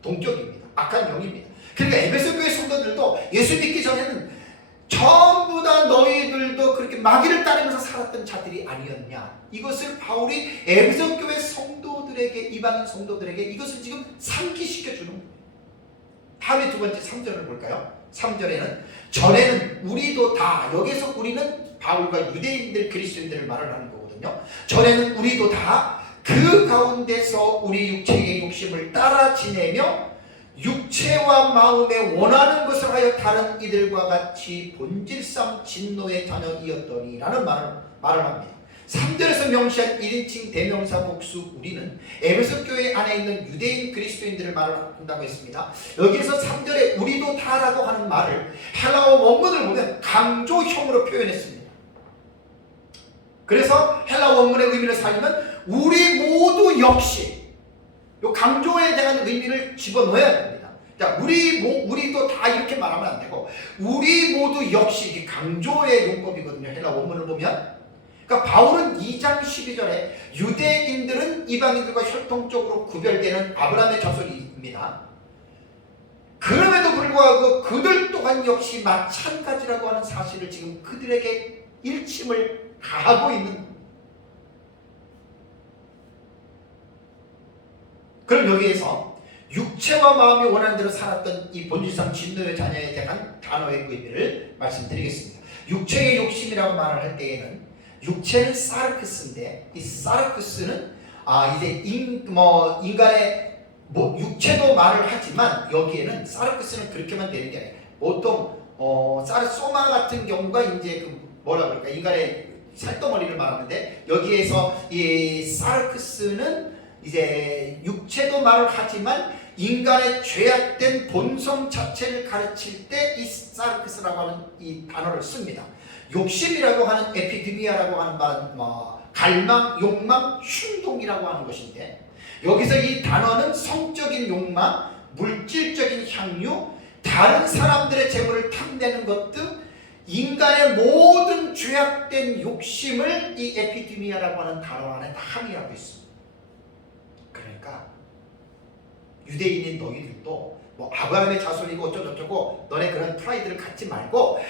동격입니다. 악한 영입니다. 그러니까 에베소 교회 성도들도 예수 믿기 전에는 전부 다 너희들도 그렇게 마귀를 따르면서 살았던 자들이 아니었냐. 이것을 바울이 에베소 교회 성도들에게, 이방인 성도들에게 이것을 지금 상기시켜주는 거예요. 다음에 두 번째 3절을 볼까요? 3절에는 전에는 우리도 다, 여기서 우리는 바울과 유대인들 그리스도인들을 말을 하는 거거든요. 전에는 우리도 다 그 가운데서 우리 육체의 욕심을 따라 지내며 육체와 마음에 원하는 것을 하여 다른 이들과 같이 본질상 진노의 자녀이었더니 라는 말을 합니다. 3절에서 명시한 1인칭 대명사 복수 우리는 에베소 교회 안에 있는 유대인 그리스도인들을 말을 한다고 했습니다. 여기에서 3절에 우리도 다라고 하는 말을 헬라어 원문을 보면 강조형으로 표현했습니다. 그래서 헬라 원문의 의미를 살리면 우리 모두 역시, 이 강조에 대한 의미를 집어넣어야 됩니다. 자, 우리도 다 이렇게 말하면 안 되고 우리 모두 역시, 이게 강조의 용법이거든요. 헬라 원문을 보면. 그러니까 바울은 2장 12절에 유대인들은 이방인들과 혈통적으로 구별되는 아브라함의 자손입니다. 그럼에도 불구하고 그들 또한 역시 마찬가지라고 하는 사실을 지금 그들에게 일침을 가하고 있는 겁니다. 그럼 여기에서 육체와 마음이 원하는 대로 살았던 이 본질상 진노의 자녀에 대한 단어의 의미를 말씀드리겠습니다. 육체의 욕심이라고 말을 할 때에는 육체는 사르크스인데, 이 사르크스는 이제 인간의 육체도 말을 하지만 여기에는 사르크스는 그렇게만 되는 게 아니에요. 보통 사르소마 같은 경우가 이제 뭐라 그럴까, 인간의 살덩어리를 말하는데, 여기에서 이 사르크스는 이제 육체도 말을 하지만 인간의 죄악된 본성 자체를 가르칠 때 이 사르크스라고 하는 이 단어를 씁니다. 욕심이라고 하는 에피드미아라고 하는 말은 갈망, 욕망, 충동이라고 하는 것인데, 여기서 이 단어는 성적인 욕망, 물질적인 향유, 다른 사람들의 재물을 탐내는 것 등 인간의 모든 죄악된 욕심을 이 에피드미아라고 하는 단어 안에 다 함의하고 있습니다. 그러니까 유대인인 너희들도 아브라함의 자손이고 어쩌고저쩌고 너네 그런 프라이드를 갖지 말고,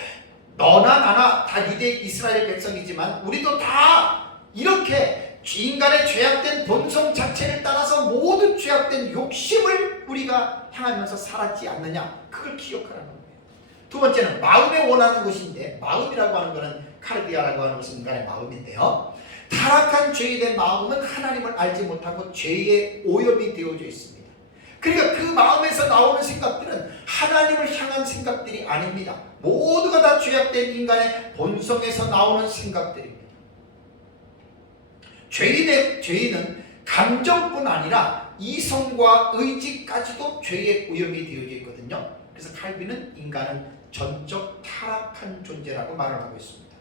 너나 나나 다 유대인 이스라엘 백성이지만 우리도 다 이렇게 인간의 죄악된 본성 자체를 따라서 모든 죄악된 욕심을 우리가 향하면서 살았지 않느냐, 그걸 기억하라는 거예요. 두 번째는 마음에 원하는 것인데, 마음이라고 하는 것은 카르디아라고 하는 것은 인간의 마음인데요, 타락한 죄인의 마음은 하나님을 알지 못하고 죄의 오염이 되어져 있습니다. 그러니까 그 마음에서 나오는 생각들은 하나님을 향한 생각들이 아닙니다. 모두가 다 죄악된 인간의 본성에서 나오는 생각들입니다. 죄인은 감정뿐 아니라 이성과 의지까지도 죄의 오염이 되어져 있거든요. 그래서 칼빈은 인간은 전적 타락한 존재라고 말을 하고 있습니다.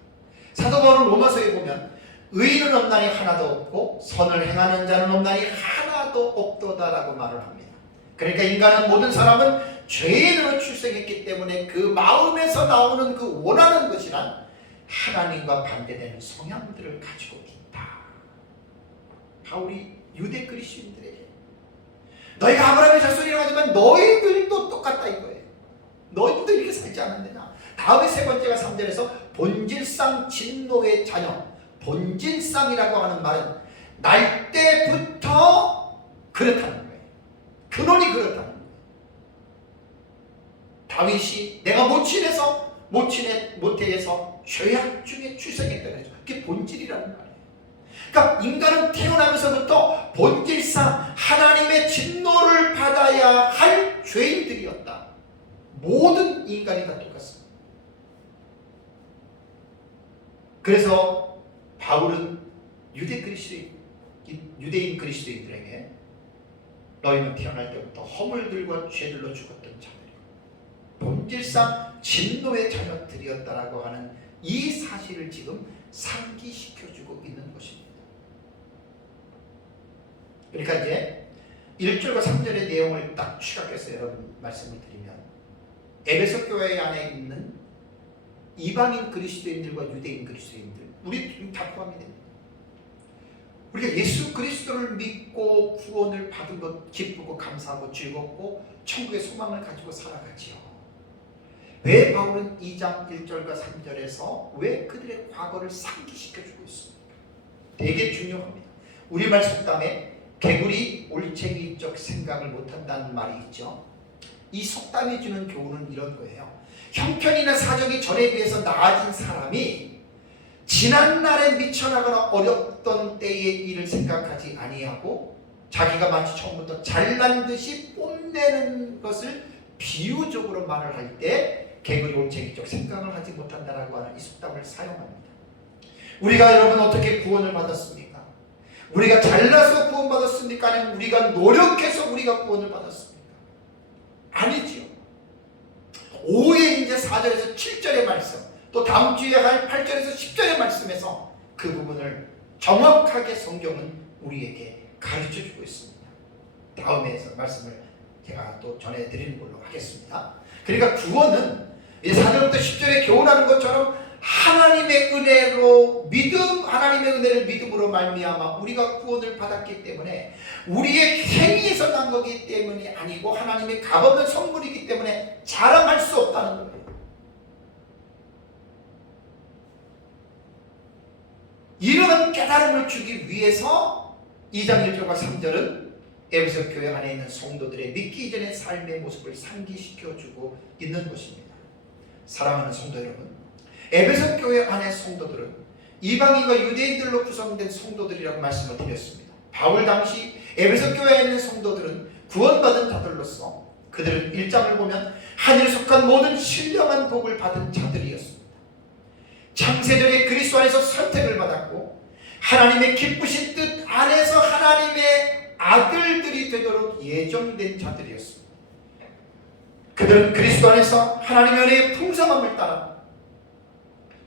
사도 바울은 로마서에 보면 의인은 없나니 하나도 없고 선을 행하는 자는 없나니 하나도 없도다라고 말을 합니다. 그러니까 인간은, 모든 사람은 죄인으로 출생했기 때문에 그 마음에서 나오는 그 원하는 것이란 하나님과 반대되는 성향들을 가지고 있다. 바울이 유대 그리스도인들에게, 너희가 아브라함의 자손이라고 하지만 너희들도 똑같다 이거예요. 너희들도 이렇게 살지 않았느냐. 다음에 세 번째가 3절에서 본질상 진노의 자녀. 본질상이라고 하는 말은 날 때부터 그렇다는 거예요. 근원이 그렇다는 거예요. 다윗이 내가 모태에서 죄악 중에 출생했다고 했죠. 그게 본질이라는 말이에요. 그러니까 인간은 태어나면서부터 본질상 하나님의 진노를 받아야 할 죄인들이었다. 모든 인간이 다 똑같습니다. 그래서 바울은 유대인 그리스도인들에게 너희는 태어날 때부터 허물들과 죄들로 죽었던 자들이고 본질상 진노의 자녀들이었다라고 하는 이 사실을 지금 상기시켜주고 있는 것입니다. 그러니까 이제 1절과 3절의 내용을 딱 취각해서 여러분 말씀을 드리면, 에베소 교회 안에 있는 이방인 그리스도인들과 유대인 그리스도인들, 우리 다 포함이 됩니다. 우리가 예수 그리스도를 믿고 구원을 받은 것 기쁘고 감사하고 즐겁고 천국의 소망을 가지고 살아가지요. 왜 바울은 2장 1절과 3절에서 왜 그들의 과거를 상기시켜주고 있습니까? 되게 중요합니다. 우리말 속담에 개구리 올챙이적 생각을 못한다는 말이 있죠. 이 속담이 주는 교훈은 이런 거예요. 형편이나 사정이 전에 비해서 나아진 사람이 지난날에 미쳐나가나 어렵던 때의 일을 생각하지 아니하고 자기가 마치 처음부터 잘난 듯이 뽐내는 것을 비유적으로 말을 할 때 개구리 올챙이적 생각을 하지 못한다라고 하는 이 속담을 사용합니다. 우리가 여러분 어떻게 구원을 받았습니까? 우리가 잘나서 구원받았습니까? 아니면 우리가 노력해서 우리가 구원을 받았습니까? 아니지요. 5회 이제 4절에서 7절의 말씀, 또 다음 주에 할 8절에서 10절의 말씀에서 그 부분을 정확하게 성경은 우리에게 가르쳐주고 있습니다. 다음에 말씀을 제가 또 전해드리는 걸로 하겠습니다. 그러니까 구원은 4절부터 10절에 교훈하는 것처럼 하나님의 은혜로 하나님의 은혜를 믿음으로 말미암아 우리가 구원을 받았기 때문에 우리의 행위에서 난 거기 때문이 아니고 하나님의 값없는 선물이기 때문에 자랑할 수 없다는 거예요. 이러한 깨달음을 주기 위해서 2장 1절과 3절은 에베소 교회 안에 있는 성도들의 믿기 이전의 삶의 모습을 상기시켜주고 있는 것입니다. 사랑하는 성도 여러분, 에베소 교회 안의 성도들은 이방인과 유대인들로 구성된 성도들이라고 말씀을 드렸습니다. 바울 당시 에베소 교회에 있는 성도들은 구원받은 자들로서 그들은 1장을 보면 하늘에 속한 모든 신령한 복을 받은 자들이었습니다. 창세전에 그리스도 안에서 선택을 받았고 하나님의 기쁘신 뜻 안에서 하나님의 아들들이 되도록 예정된 자들이었습니다. 그들은 그리스도 안에서 하나님의 은혜의 풍성함을 따라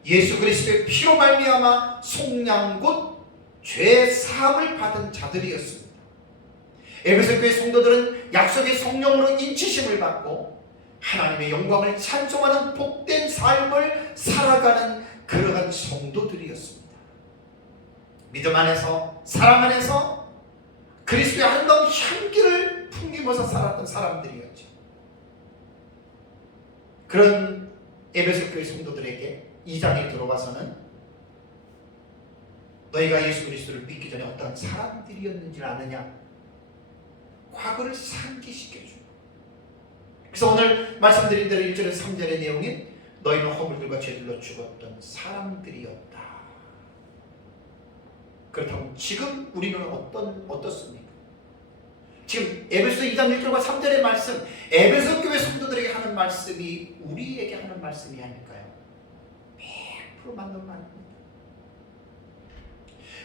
예수 그리스도의 피로 말미암아 속량 곧 죄 사함을 받은 자들이었습니다. 에베소 교회 성도들은 약속의 성령으로 인치심을 받고 하나님의 영광을 찬송하는 복된 삶을 살아가는 그러한 성도들이었습니다. 믿음 안에서 사랑 안에서 그리스도의 아름다운 향기를 풍기면서 살았던 사람들이었죠. 그런 에베소 교회 성도들에게 2장에 들어가서는 너희가 예수 그리스도를 믿기 전에 어떤 사람들이었는지를 아느냐, 과거를 상기시켜주고, 그래서 오늘 말씀드린 대로 1절에서 3절의 내용인 너희는 허물들과 죄들로 죽었던 사람들이었다. 그렇다면 지금 우리는 어떻습니까? 지금 에베소 2장 1절과 3절의 말씀, 에베소 교회 성도들에게 하는 말씀이 우리에게 하는 말씀이 아닐까요? 100% 맞는 말입니다.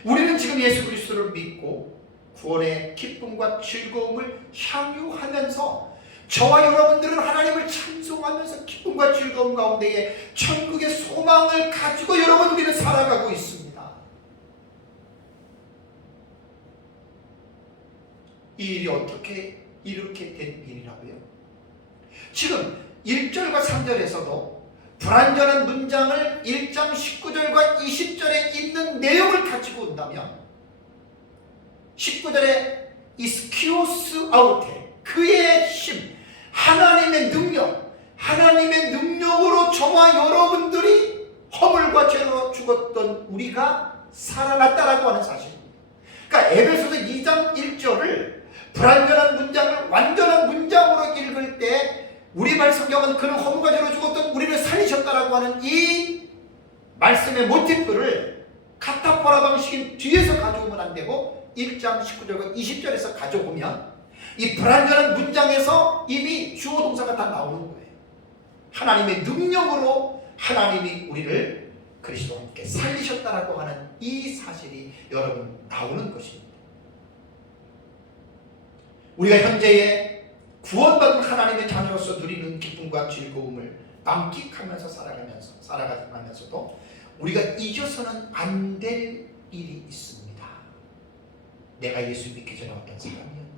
우리는 지금 예수 그리스도를 믿고 구원의 기쁨과 즐거움을 향유하면서 저와 여러분들은 하나님을 찬송하면서 기쁨과 즐거움 가운데에 천국의 소망을 가지고 여러분 우리는 살아가고 있습니다. 이 일이 어떻게 이렇게 된 일이라고요? 지금 1절과 3절에서도 불완전한 문장을 1장 19절과 20절에 있는 내용을 가지고 온다면 19절에 이스키오스 아우테, 그의 힘, 하나님의 능력으로 저와 여러분들이 허물과 죄로 죽었던 우리가 살아났다라고 하는 사실입니다. 그러니까 에베소서 2장 1절을 불완전한 문장을 완전한 문장으로 읽을 때 우리말 성경은 그는 허물과 죄로 죽었던 우리를 살리셨다라고 하는 이 말씀의 모티프를 카타포라 방식인 뒤에서 가져오면 안 되고 1장 19절과 20절에서 가져오면 이 불완전한 문장에서 이미 주어 동사가 다 나오는 거예요. 하나님의 능력으로 하나님이 우리를 그리스도와 함께 살리셨다라고 하는 이 사실이 여러분 나오는 것입니다. 우리가 현재의 구원받은 하나님의 자녀로서 누리는 기쁨과 즐거움을 만끽하면서 살아가면서도 우리가 잊어서는 안 될 일이 있습니다. 내가 예수 믿기 전에 어떤 사람이었는가.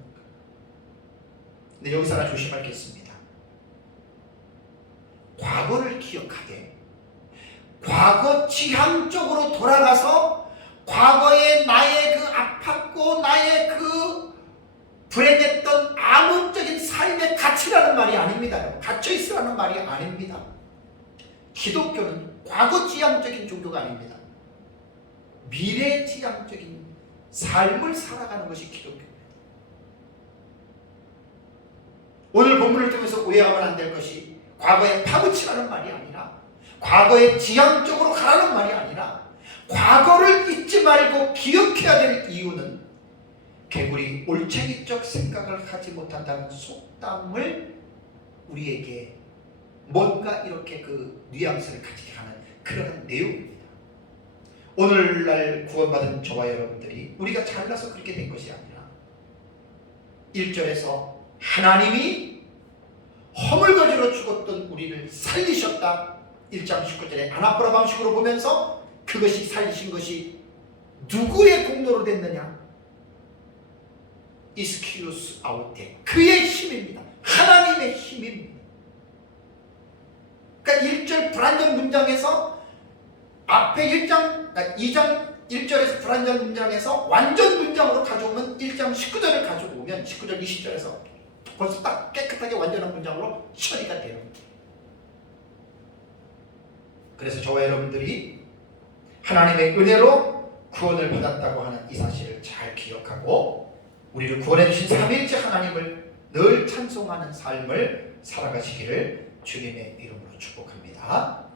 근데 여기서 하나 조심할 게 있습니다. 과거를 기억하게, 과거 지향적으로 돌아가서 과거의 나의 그 아팠고 나의 그 불행했던 암묵적인 삶의 가치라는 말이 아닙니다. 갇혀있으라는 말이 아닙니다. 기독교는 과거 지향적인 종교가 아닙니다. 미래 지향적인 삶을 살아가는 것이 기독교입니다. 오늘 본문을 통해서 오해하면 안 될 것이 과거에 파묻히라는 말이 아니라, 과거에 지향적으로 가라는 말이 아니라, 과거를 잊지 말고 기억해야 될 이유는 개구리 올챙이적 생각을 하지 못한다는 속담을 우리에게 뭔가 이렇게 그 뉘앙스를 가지게 하는 그런 내용입니다. 오늘날 구원받은 저와 여러분들이 우리가 잘나서 그렇게 된 것이 아니라 1절에서 하나님이 허물거지로 죽었던 우리를 살리셨다. 1장 19절에 아나포라 방식으로 보면서 그것이 살리신 것이 누구의 공로로 됐느냐? 이스키루스 아우테, 그의 힘입니다. 하나님의 힘입니다. 그러니까 1절 불완전 문장에서 앞에 2장 1절에서 불완전 문장에서 완전 문장으로 가져오면 1장 19절을 가져오면 19절 20절에서 벌써 딱 깨끗하게 완전한 문장으로 처리가 되는 거예요. 그래서 저와 여러분들이 하나님의 은혜로 구원을 받았다고 하는 이 사실을 잘 기억하고 우리를 구원해 주신 삼위일체 하나님을 늘 찬송하는 삶을 살아가시기를 주님의 이름으로 축복합니다.